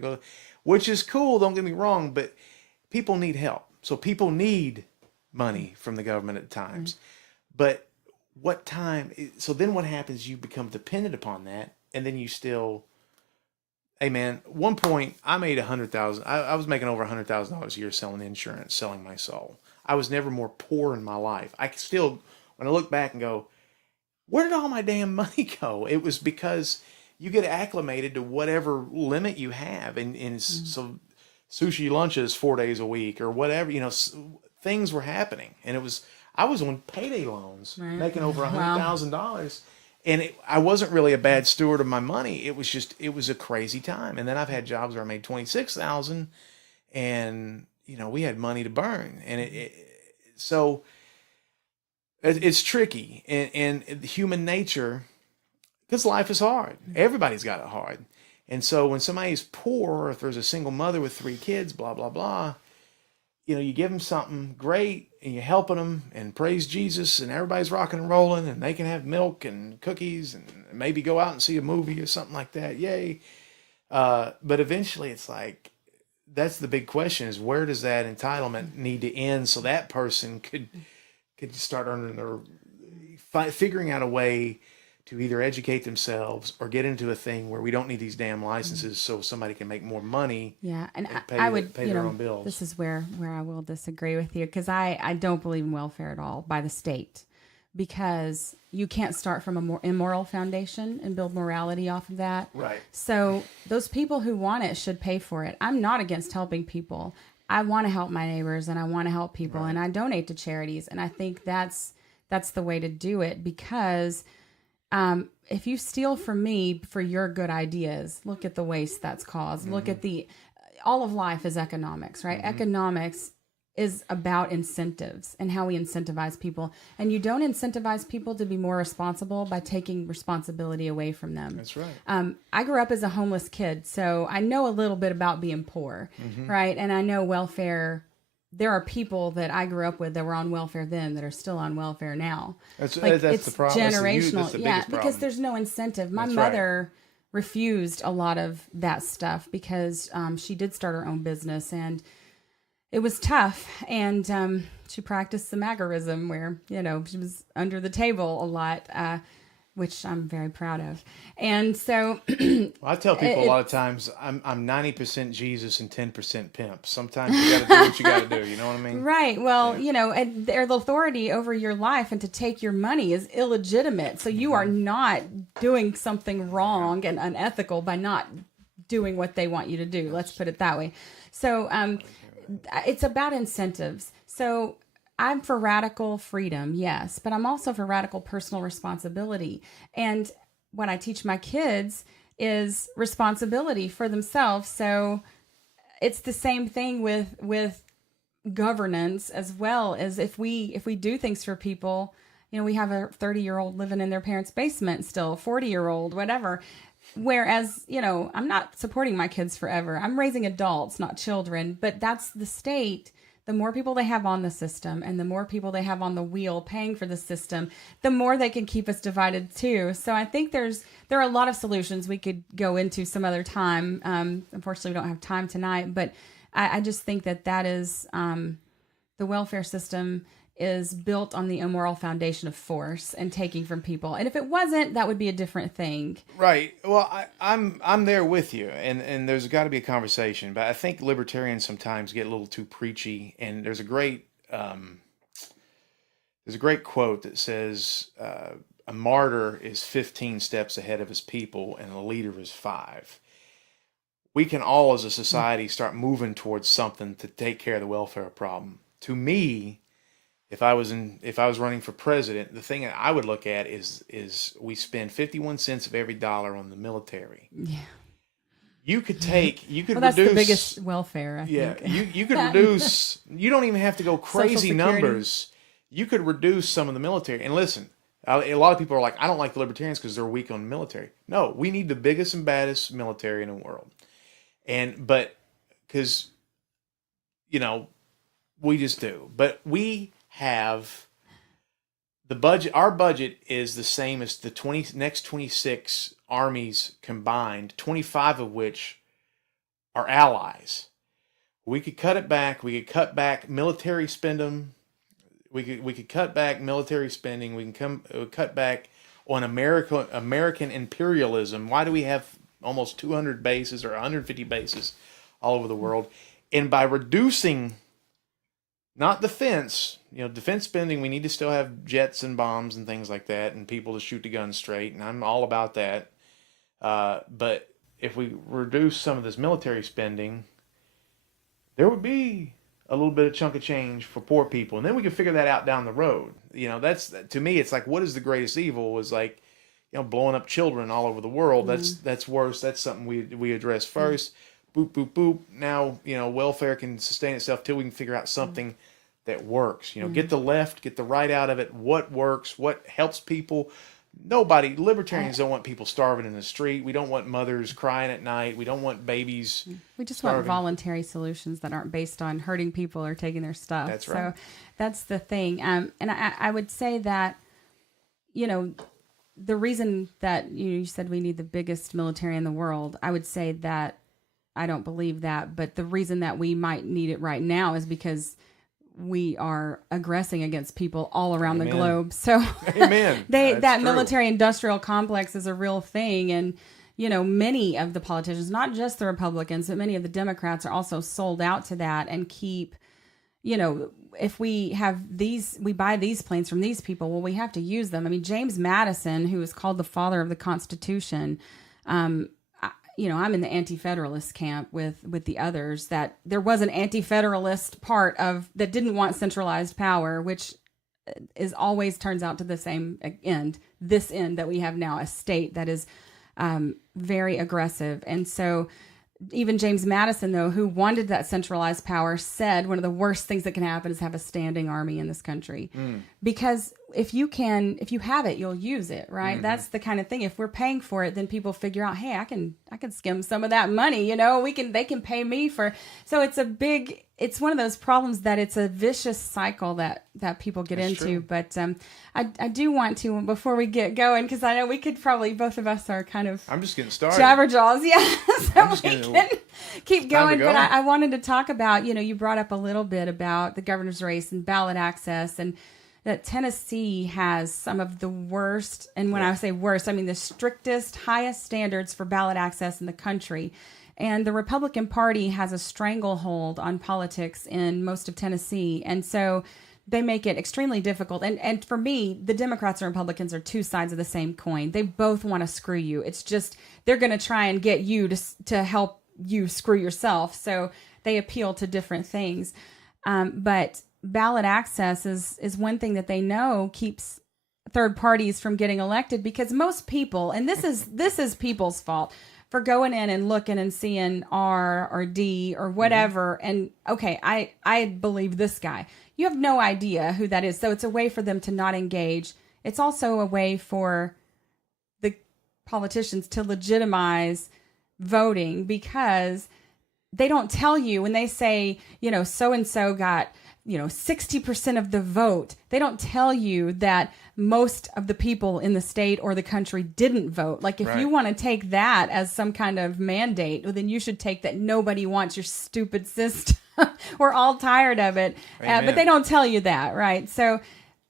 Which is cool. Don't get me wrong, but people need help. So people need money from the government at times. But what time? So then what happens? You become dependent upon that, and then you still. Hey man, one point I made $100,000. I was making over $100,000 a year selling insurance, selling my soul. I was never more poor in my life. I still, when I look back and go, where did all my damn money go? It was because you get acclimated to whatever limit you have, and so sushi lunches 4 days a week or whatever. Things were happening, and I was on payday loans, making over $100,000. And I wasn't really a bad steward of my money. It was a crazy time. And then I've had jobs where I made $26,000, and we had money to burn. And so it's tricky. And human nature, because life is hard. Everybody's got it hard. And so when somebody's poor, or if there's a single mother with 3 kids, blah blah blah, you give them something great, and you're helping them, and praise Jesus, and everybody's rocking and rolling, and they can have milk and cookies, and maybe go out and see a movie or something like that. Yay! But eventually, it's like that's the big question: is where does that entitlement need to end so that person could start earning figuring out a way to either educate themselves or get into a thing where we don't need these damn licenses so somebody can make more money. Yeah, and pay their own bills. This is where I will disagree with you, because I don't believe in welfare at all by the state, because you can't start from a more immoral foundation and build morality off of that. Right. So those people who want it should pay for it. I'm not against helping people. I want to help my neighbors, and I want to help people, and I donate to charities, and I think that's the way to do it, because if you steal from me for your good ideas, look at the waste that's caused. Look at all of life is economics, right? Economics is about incentives and how we incentivize people. And you don't incentivize people to be more responsible by taking responsibility away from them. That's right. I grew up as a homeless kid, so I know a little bit about being poor, right? And I know welfare there are people that I grew up with that were on welfare then that are still on welfare now. That's it's the problem. Generational. That's because there's no incentive. My That's mother refused a lot of that stuff because she did start her own business, and it was tough. And she practiced some agorism where, she was under the table a lot, which I'm very proud of. And so I tell people a lot of times I'm 90% Jesus and 10% pimp. Sometimes you got to do what you got to do. You know what I mean? Right. Well, and their authority over your life and to take your money is illegitimate. So you are not doing something wrong and unethical by not doing what they want you to do. Let's put it that way. So it's about incentives. So I'm for radical freedom, yes, but I'm also for radical personal responsibility. And what I teach my kids is responsibility for themselves. So it's the same thing with governance as well. As if we do things for people, we have a 30-year-old living in their parents' basement still, 40-year-old, whatever. Whereas, I'm not supporting my kids forever. I'm raising adults, not children, but that's the state. The more people they have on the system and the more people they have on the wheel paying for the system, the more they can keep us divided too. So I think there are a lot of solutions we could go into some other time. Unfortunately, we don't have time tonight, but I just think that is the welfare system is built on the immoral foundation of force and taking from people. And if it wasn't, that would be a different thing. Right. Well, I'm there with you, and there's got to be a conversation. But I think libertarians sometimes get a little too preachy. And there's a great quote that says, "A martyr is 15 steps ahead of his people, and a leader is 5." We can all, as a society, start moving towards something to take care of the welfare problem. To me, if I was running for president, the thing that I would look at is we spend 51 cents of every dollar on the military. Yeah. You could well, that's reduce the biggest welfare, I think. You could reduce, you don't even have to go crazy numbers. You could reduce some of the military. And listen, a lot of people are like, I don't like the libertarians because they're weak on the military. No, we need the biggest and baddest military in the world. But because, we just do. But we have the budget. Our budget is the same as the next 26 armies combined, 25 of which are allies. We could cut it back. We could cut back military spending. We could cut back military spending. We can cut back on American imperialism. Why do we have almost 200 bases or 150 bases all over the world? And by reducing, not defense spending, we need to still have jets and bombs and things like that and people to shoot the guns straight. And I'm all about that. But if we reduce some of this military spending, there would be a little bit of chunk of change for poor people. And then we can figure that out down the road. That's, to me, it's like, what is the greatest evil? Is like, blowing up children all over the world. That's worse. That's something we address first. Boop, boop, boop. Now, welfare can sustain itself till we can figure out something that works. Get the left, get the right out of it. What works? What helps people? Libertarians don't want people starving in the street. We don't want mothers crying at night. We don't want babies We just starving. want voluntary solutions that aren't based on hurting people or taking their stuff. That's right. So that's the thing. And I would say that, the reason that you said we need the biggest military in the world, I would say that I don't believe that. But the reason that we might need it right now is because we are aggressing against people all around the globe. So Amen. that military industrial complex is a real thing. And, many of the politicians, not just the Republicans, but many of the Democrats are also sold out to that and keep, if we buy these planes from these people, well, we have to use them. I mean, James Madison, who is called the father of the Constitution, I'm in the anti-federalist camp with the others, that there was an anti-federalist part that didn't want centralized power, which is always turns out to the same end, this end that we have now, a state that is very aggressive. And so even James Madison, though, who wanted that centralized power, said one of the worst things that can happen is have a standing army in this country. Because if you have it, you'll use it, right? That's the kind of thing. If we're paying for it, then people figure out, hey, I can skim some of that money, they can pay me for. So it's one of those problems that it's a vicious cycle that people get That's into. true. But I do want to, before we get going, because I know we could probably, both of us are kind of, I'm just getting started. jabberjaws, yeah. So we getting- can keep going. go. But I wanted to talk about, you brought up a little bit about the governor's race and ballot access, and that Tennessee has some of the worst, and when I say worst, I mean the strictest, highest standards for ballot access in the country. And the Republican Party has a stranglehold on politics in most of Tennessee. And so they make it extremely difficult. And for me, the Democrats and Republicans are two sides of the same coin. They both want to screw you. It's just they're going to try and get you to help you screw yourself. So they appeal to different things. But ballot access is one thing that they know keeps third parties from getting elected, because most people, and this is people's fault for going in and looking and seeing R or D or whatever. And okay, I believe this guy. You have no idea who that is. So it's a way for them to not engage. It's also a way for the politicians to legitimize voting, because they don't tell you when they say, so-and-so got 60% of the vote. They don't tell you that most of the people in the state or the country didn't vote. Like, if you want to take that as some kind of mandate, well, then you should take that nobody wants your stupid system. We're all tired of it. But they don't tell you that, right? So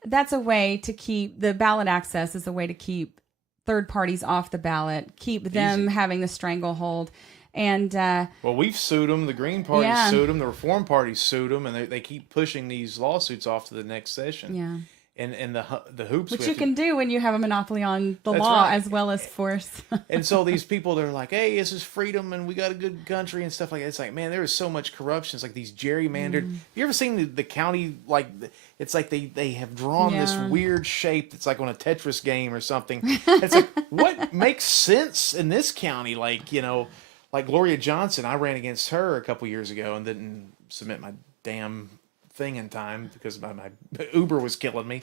that's a way to keep the ballot access is a way to keep third parties off the ballot, keep them having the stranglehold. And we've sued them. The Green Party sued them. The Reform Party sued them, and they keep pushing these lawsuits off to the next session. Yeah. And the hoops. Which you can do when you have a monopoly on the That's law right. as well as force. And so these people, they're like, hey, this is freedom and we got a good country and stuff like that. It's like, man, there is so much corruption. It's like these gerrymandered. Have you ever seen the county, like, it's like they have drawn this weird shape that's like on a Tetris game or something. It's like, what makes sense in this county? Like, like Gloria Johnson, I ran against her a couple years ago and didn't submit my damn thing in time because my Uber was killing me.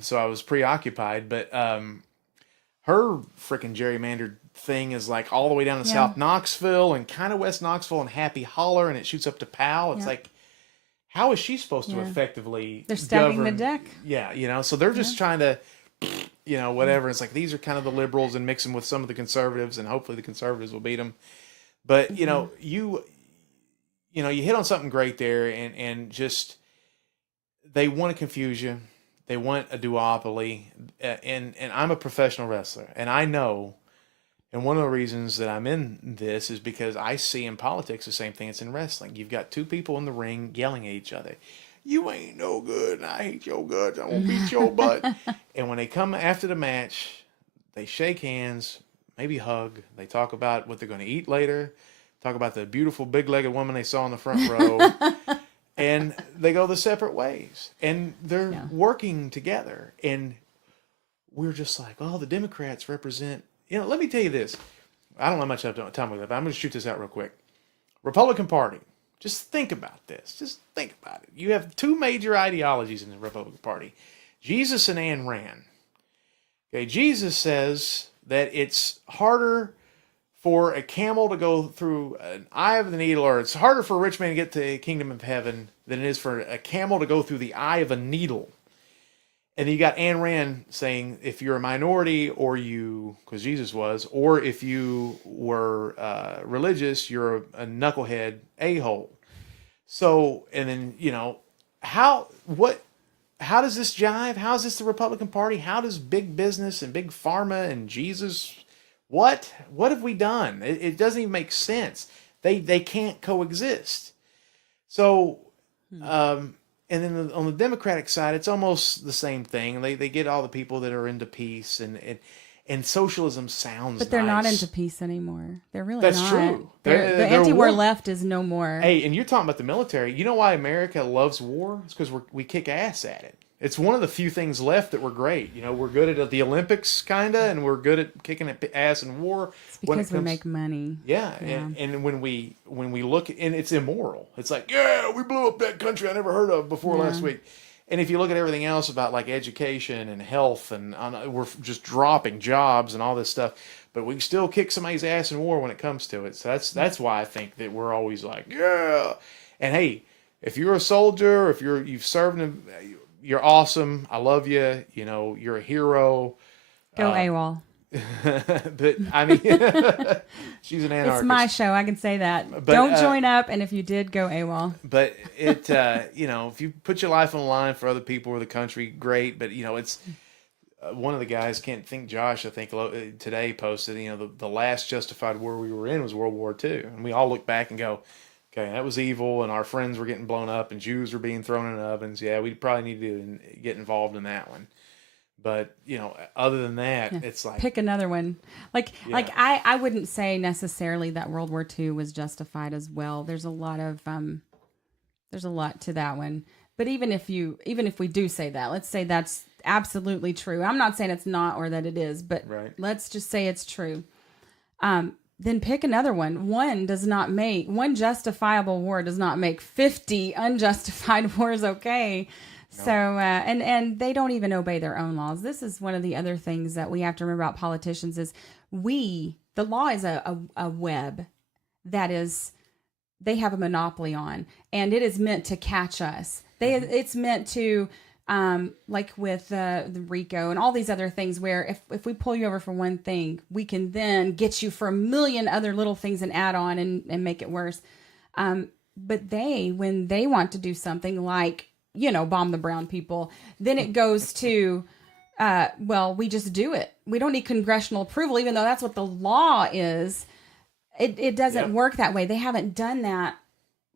So I was preoccupied. But her freaking gerrymandered thing is like all the way down to South Knoxville and kind of West Knoxville and Happy Holler, and it shoots up to Powell. It's like, how is she supposed to effectively They're stacking govern? the deck. Yeah, so they're just trying to, whatever. It's like these are kind of the liberals and mix them with some of the conservatives, and hopefully the conservatives will beat them. But, you hit on something great there, and just they want to confuse you. They want a duopoly, and I'm a professional wrestler, and I know, and one of the reasons that I'm in this is because I see in politics the same thing that's in wrestling. You've got two people in the ring yelling at each other. You ain't no good, and I hate your guts. I won't beat your butt. And when they come after the match, they shake hands, maybe hug. They talk about what they're going to eat later. Talk about the beautiful big-legged woman they saw in the front row. And they go the separate ways. And they're working together. And we're just like, the Democrats represent... let me tell you this. I don't know how much time we have. I'm going to shoot this out real quick. Republican Party. Just think about this. Just think about it. You have two major ideologies in the Republican Party. Jesus and Ayn Rand. Okay, Jesus says that it's harder for a camel to go through an eye of the needle, or it's harder for a rich man to get to the kingdom of heaven than it is for a camel to go through the eye of a needle. And then you got Ayn Rand saying, if you're a minority, or because Jesus was, or if you were religious, you're a knucklehead a-hole. So, and then, how does this jive? How is this the Republican Party? How does big business and big pharma and Jesus... What have we done? It doesn't even make sense. They can't coexist. So, and then on the Democratic side, it's almost the same thing. They get all the people that are into peace and socialism sounds. But they're nice. not into peace anymore. They're really That's not. true. The They're anti-war war. left is no more. Hey, and you're talking about the military. You know why America loves war? It's because we kick ass at it. It's one of the few things left that we're great. We're good at the Olympics, kind of, and we're good at kicking ass in war. It's because we make money. Yeah. And when we look, and it's immoral. It's like, we blew up that country I never heard of before last week. And if you look at everything else about like education and health, and we're just dropping jobs and all this stuff, but we can still kick somebody's ass in war when it comes to it. So that's why I think that we're always like, yeah. And hey, if you're a soldier, if you've served, you're awesome. I love you. You know, you're a hero. Go AWOL. But I mean, she's an anarchist. It's my show. I can say that. But, don't join up. And if you did, go AWOL. But it, you know, if you put your life on the line for other people or the country, great. But you know, it's one of the guys, Josh, I think today posted, you know, the last justified war we were in was World War II, and we all look back and go, okay, that was evil, and our friends were getting blown up, and Jews were being thrown in ovens. Yeah, we probably need to get involved in that one. But, you know, other than that, it's like... Pick another one. Like I wouldn't say necessarily that World War II was justified as well. There's a lot to that one. But even if we do say that, let's say that's absolutely true. I'm not saying it's not or that it is, but let's just say it's true. Then pick another one. One justifiable war does not make 50 unjustified wars okay. No. So, and they don't even obey their own laws. This is one of the other things that we have to remember about politicians is the law is a web that they have a monopoly on, and it is meant to catch us. It's meant to, like with the RICO and all these other things where if we pull you over for one thing, we can then get you for a million other little things and add on and make it worse. But when they want to do something like, you know, bomb the brown people, then it goes to, we just do it. We don't need congressional approval, even though that's what the law is. It doesn't work that way. They haven't done that.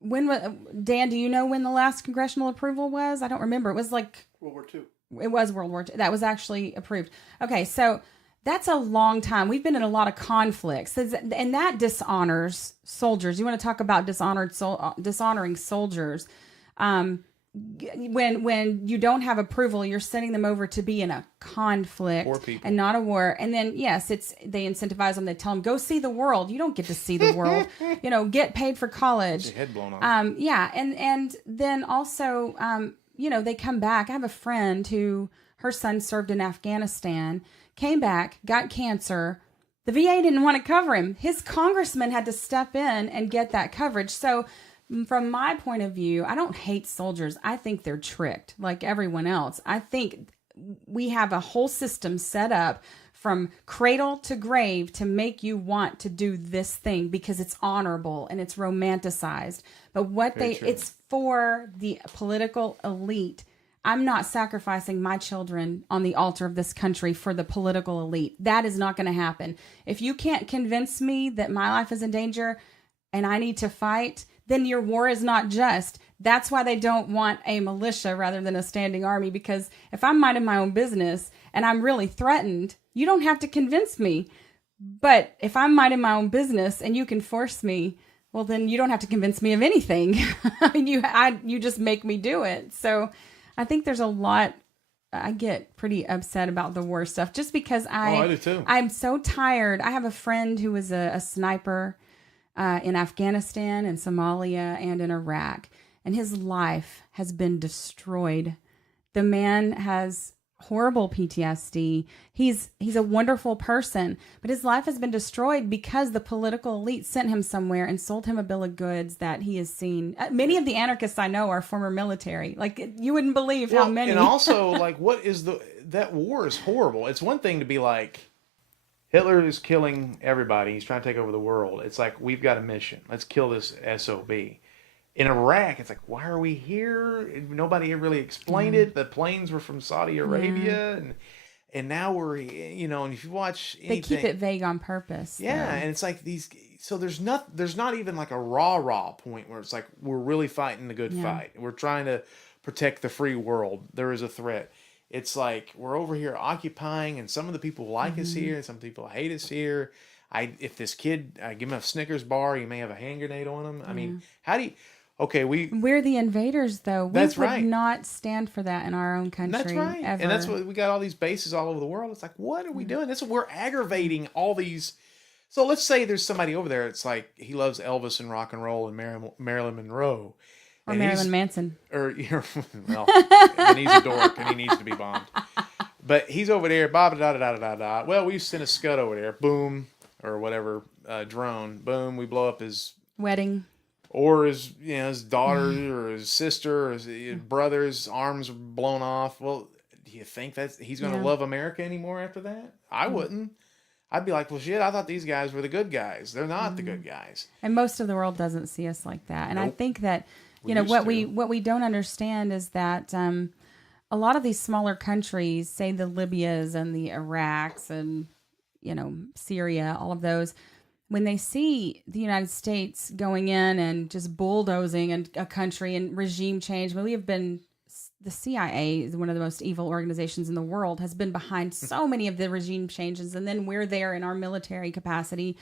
Dan, do you know when the last congressional approval was? I don't remember. It was like World War II. It was World War II. That was actually approved. Okay, so that's a long time. We've been in a lot of conflicts, and that dishonors soldiers. You want to talk about dishonoring soldiers? When you don't have approval, you're sending them over to be in a conflict and not a war. And then, yes, they incentivize them. They tell them, go see the world. You don't get to see the world. You know, get paid for college. Your head blown off. And then also, you know, they come back. I have a friend who her son served in Afghanistan, came back, got cancer. The VA didn't want to cover him. His congressman had to step in and get that coverage. So from my point of view, I don't hate soldiers. I think they're tricked like everyone else. I think we have a whole system set up from cradle to grave to make you want to do this thing because it's honorable and it's romanticized. But it's for the political elite. I'm not sacrificing my children on the altar of this country for the political elite. That is not going to happen. If you can't convince me that my life is in danger and I need to fight, then your war is not just. That's why they don't want a militia rather than a standing army, because if I'm minding my own business and I'm really threatened, you don't have to convince me. But if I'm minding my own business and you can force me, well, then you don't have to convince me of anything. You just make me do it. So I think there's a lot. I get pretty upset about the war stuff just because I do too. I'm so tired. I have a friend who was a sniper in Afghanistan and Somalia and in Iraq, and his life has been destroyed. The man has horrible PTSD. He's a wonderful person, but his life has been destroyed because the political elite sent him somewhere and sold him a bill of goods that he has seen. Many of the anarchists I know are former military. Like, you wouldn't believe how many. And also, like, that war is horrible. It's one thing to be like, Hitler is killing everybody. He's trying to take over the world. It's like, we've got a mission. Let's kill this SOB. In Iraq, it's like, why are we here? Nobody really explained it. The planes were from Saudi Arabia, and now we're, you know, and if you watch anything, they keep it vague on purpose. Yeah, and it's like these. So there's not even like a raw point where it's like we're really fighting the good fight. We're trying to protect the free world. There is a threat. It's like we're over here occupying, and some of the people like us here, and some people hate us here. If this kid, I give him a Snickers bar, he may have a hand grenade on him. I mean, how do you? Okay, we're the invaders, though. We would not stand for that in our own country. That's right, ever. And that's what we got. All these bases all over the world. It's like, what are we doing? We're aggravating all these. So let's say there's somebody over there. It's like he loves Elvis and rock and roll and Marilyn Monroe. Or Marilyn Manson. Well, and he's a dork and he needs to be bombed. But he's over there, da-da-da-da-da-da. Well, we sent a Scud over there, boom, or whatever, drone, boom, we blow up his wedding. Or his daughter or his sister or his brother's arms were blown off. Well, do you think that he's going to love America anymore after that? I wouldn't. I'd be like, well, shit, I thought these guys were the good guys. They're not the good guys. And most of the world doesn't see us like that. And I think that, what we don't understand is that a lot of these smaller countries, say the Libyas and the Iraqs and, Syria, all of those, when they see the United States going in and just bulldozing a country and regime change, we have been, the CIA is one of the most evil organizations in the world, has been behind so many of the regime changes. And then we're there in our military capacity.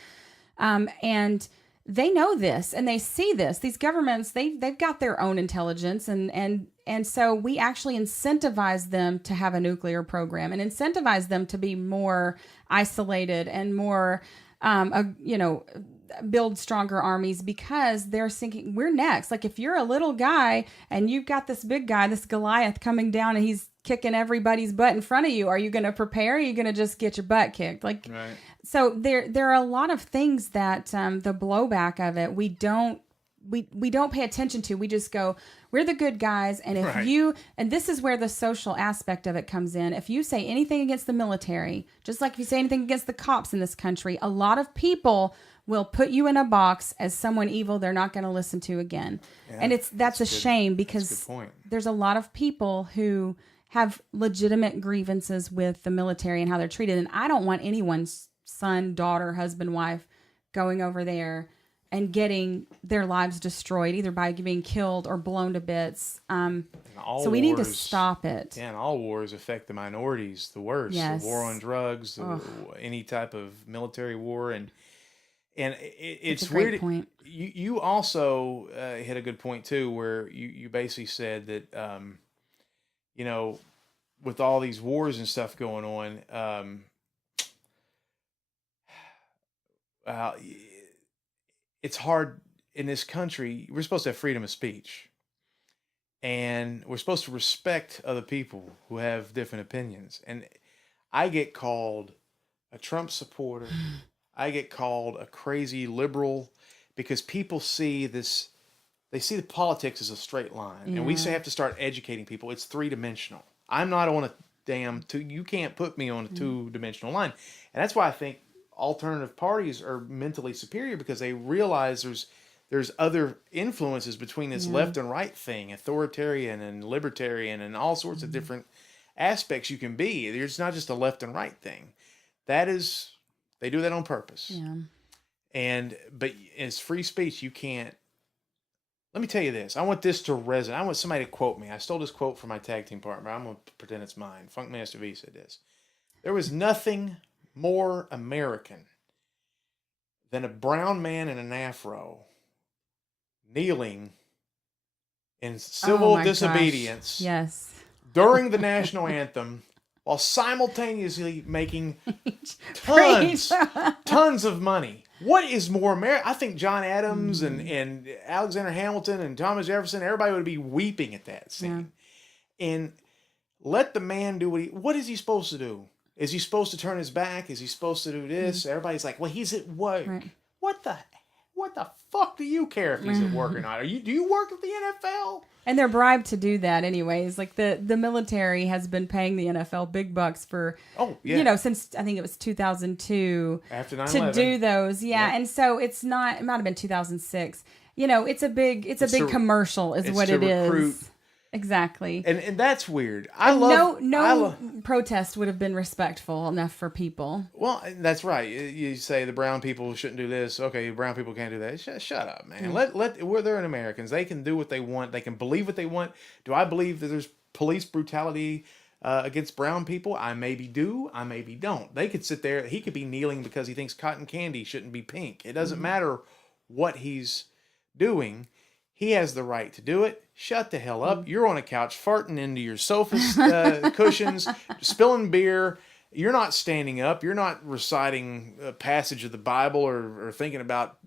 And they know this and they see this. These governments, they've got their own intelligence. And so we actually incentivize them to have a nuclear program and incentivize them to be more isolated and more build stronger armies, because they're thinking we're next. Like if you're a little guy and you've got this big guy, this Goliath coming down and he's kicking everybody's butt in front of you, are you going to prepare? Or are you going to just get your butt kicked? Right. So there are a lot of things that the blowback of it, we don't pay attention to. We just go, we're the good guys. And if and this is where the social aspect of it comes in. If you say anything against the military, just like if you say anything against the cops in this country, a lot of people will put you in a box as someone evil they're not going to listen to again. Yeah, and that's a shame, because there's a lot of people who have legitimate grievances with the military and how they're treated. And I don't want anyone's son, daughter, husband, wife going over there and getting their lives destroyed, either by being killed or blown to bits. So we need to stop it. Yeah, and all wars affect the minorities the worst. Yes. The war on drugs, any type of military war. And it's weird. Point. You also hit a good point, too, where you basically said that, with all these wars and stuff going on, it's hard in this country. We're supposed to have freedom of speech, and we're supposed to respect other people who have different opinions. And I get called a Trump supporter. I get called a crazy liberal because people see this. They see the politics as a straight line, and we have to start educating people. It's 3-dimensional. I'm not on a damn you can't put me on a 2-dimensional line. And that's why I think alternative parties are mentally superior, because they realize there's other influences between this left and right thing, authoritarian and libertarian and all sorts of different aspects you can be. There's not just a left and right thing. They do that on purpose. Yeah. But as free speech, you can't. Let me tell you this. I want this to resonate. I want somebody to quote me. I stole this quote from my tag team partner. I'm going to pretend it's mine. Funkmaster V said this. There was nothing more American than a brown man in an afro kneeling in civil disobedience during the national anthem while simultaneously making tons of money. What is more American? I think John Adams and Alexander Hamilton and Thomas Jefferson, everybody would be weeping at that scene. Yeah. And let the man do what is he supposed to do? Is he supposed to turn his back? Is he supposed to do this? Everybody's like, well, he's at work. Right. What the fuck do you care if he's at work or not? Do you work at the NFL? And they're bribed to do that anyways. Like the military has been paying the NFL big bucks for, since I think it was 2002 after 9/11 to do those. Yeah. And so it might have been 2006. It's a big commercial is what it is. Exactly. And that's weird. No protest would have been respectful enough for people. Well, that's right. You say the brown people shouldn't do this. Okay, brown people can't do that. Shut up, man. They're Americans. They can do what they want. They can believe what they want. Do I believe that there's police brutality against brown people? I maybe do. I maybe don't. They could sit there. He could be kneeling because he thinks cotton candy shouldn't be pink. It doesn't matter what he's doing. He has the right to do it. Shut the hell up. You're on a couch farting into your sofa cushions, spilling beer. You're not standing up. You're not reciting a passage of the Bible or thinking about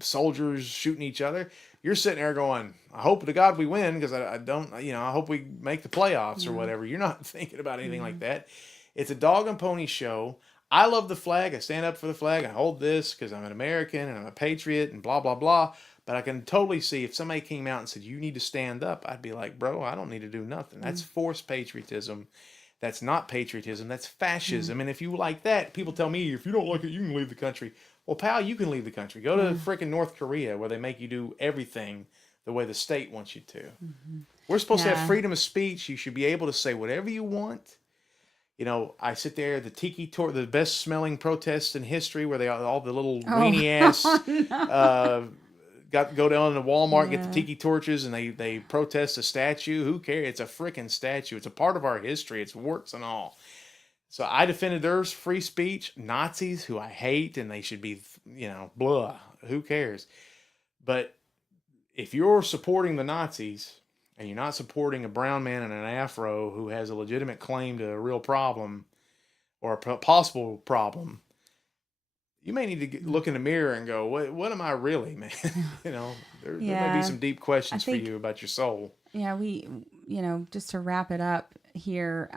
soldiers shooting each other. You're sitting there going, I hope to God we win because I don't, I hope we make the playoffs or whatever. You're not thinking about anything like that. It's a dog and pony show. I love the flag. I stand up for the flag. I hold this because I'm an American and I'm a patriot and blah, blah, blah. But I can totally see if somebody came out and said, you need to stand up, I'd be like, bro, I don't need to do nothing. That's forced patriotism. That's not patriotism. That's fascism. And if you like that, people tell me, if you don't like it, you can leave the country. Well, pal, you can leave the country. Go to freaking North Korea where they make you do everything the way the state wants you to. We're supposed to have freedom of speech. You should be able to say whatever you want. I sit there, the tiki tour, the best smelling protests in history where they all the little weenie ass go down to Walmart, get the tiki torches, and they protest a statue. Who cares? It's a freaking statue. It's a part of our history. It's warts and all. So I defended their free speech. Nazis, who I hate, and they should be, blah. Who cares? But if you're supporting the Nazis and you're not supporting a brown man in an afro who has a legitimate claim to a real problem or a possible problem, you may need to look in the mirror and go, what am I really, man? There may be some deep questions for you about your soul. Yeah, we, just to wrap it up here,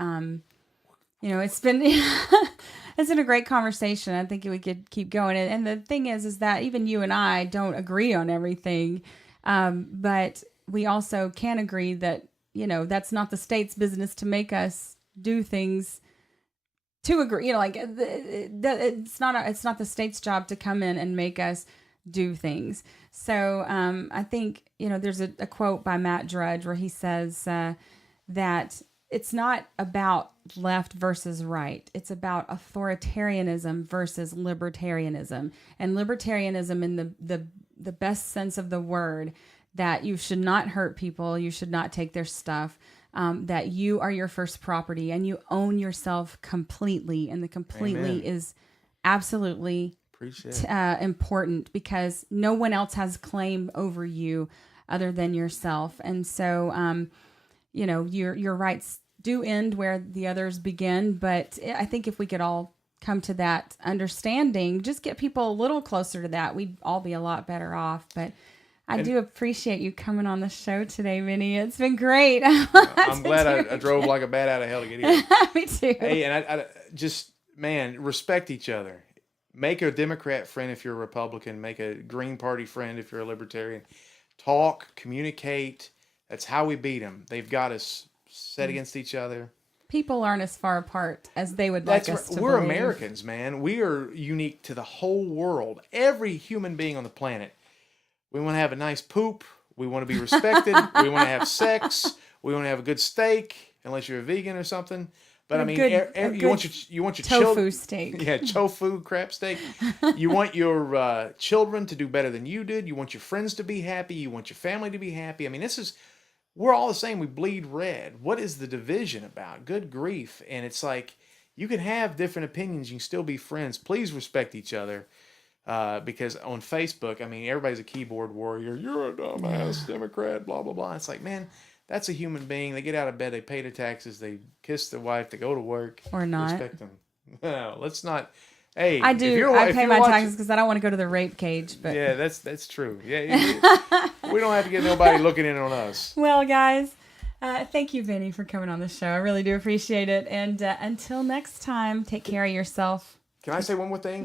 it's been it's been a great conversation. I think we could keep going. And the thing is that even you and I don't agree on everything, but we also can agree that that's not the state's business to make us do things to agree. It's not the state's job to come in and make us do things. So I think there's a quote by Matt Drudge where he says that it's not about left versus right. It's about authoritarianism versus libertarianism. And libertarianism in the best sense of the word, that you should not hurt people, you should not take their stuff, that you are your first property and you own yourself completely. And the completely Amen. is absolutely important because no one else has claim over you other than yourself. And so, your rights do end where the others begin. But I think if we could all come to that understanding, just get people a little closer to that, we'd all be a lot better off. But I do appreciate you coming on the show today, Vinnie. It's been great. I'm glad I drove like a bat out of hell to get here. Me too. Hey, and I just, respect each other. Make a Democrat friend if you're a Republican. Make a Green Party friend if you're a Libertarian. Talk, communicate. That's how we beat them. They've got us set against each other. People aren't as far apart as they would like us to We're believe. Americans, man. We are unique to the whole world. Every human being on the planet. We want to have a nice poop. We want to be respected. We want to have sex. We want to have a good steak, unless you're a vegan or something. But you want your tofu children steak. Yeah, tofu crap steak. You want your children to do better than you did. You want your friends to be happy. You want your family to be happy. We're all the same. We bleed red. What is the division about? Good grief. And it's like, you can have different opinions. You can still be friends. Please respect each other. Because on Facebook, everybody's a keyboard warrior. You're a dumbass Democrat, blah, blah, blah. It's like, man, that's a human being. They get out of bed, they pay their taxes, they kiss their wife, they go to work. Or not. Respect them. No, let's not. Hey, I do. I pay my taxes because I don't want to go to the rape cage. But yeah, that's true. Yeah, we don't have to get nobody looking in on us. Well, guys, thank you, Vinnie, for coming on the show. I really do appreciate it. And until next time, take care of yourself. Can I say one more thing?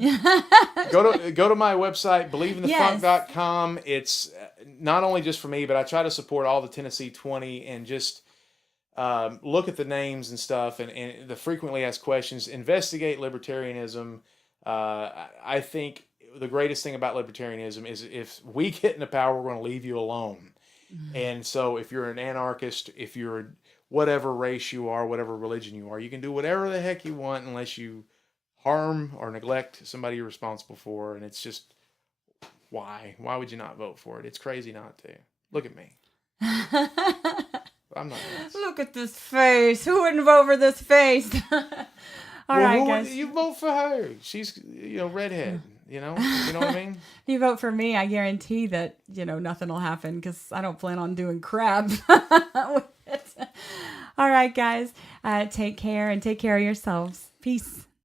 Go to my website, believeinthe.funk.com. It's not only just for me, but I try to support all the Tennessee 20 and just look at the names and stuff and the frequently asked questions. Investigate libertarianism. I think the greatest thing about libertarianism is if we get into power, we're going to leave you alone. Mm-hmm. And so if you're an anarchist, if you're whatever race you are, whatever religion you are, you can do whatever the heck you want unless you harm or neglect somebody you're responsible for. And it's just, why would you not vote for it? It's crazy not to. Look at me. I'm not nuts. Look at this face. Who wouldn't vote for this face? All right, guys. You vote for her. She's redhead. You know what I mean? If you vote for me, I guarantee that nothing will happen because I don't plan on doing crap with it. All right, guys. Take care and take care of yourselves. Peace.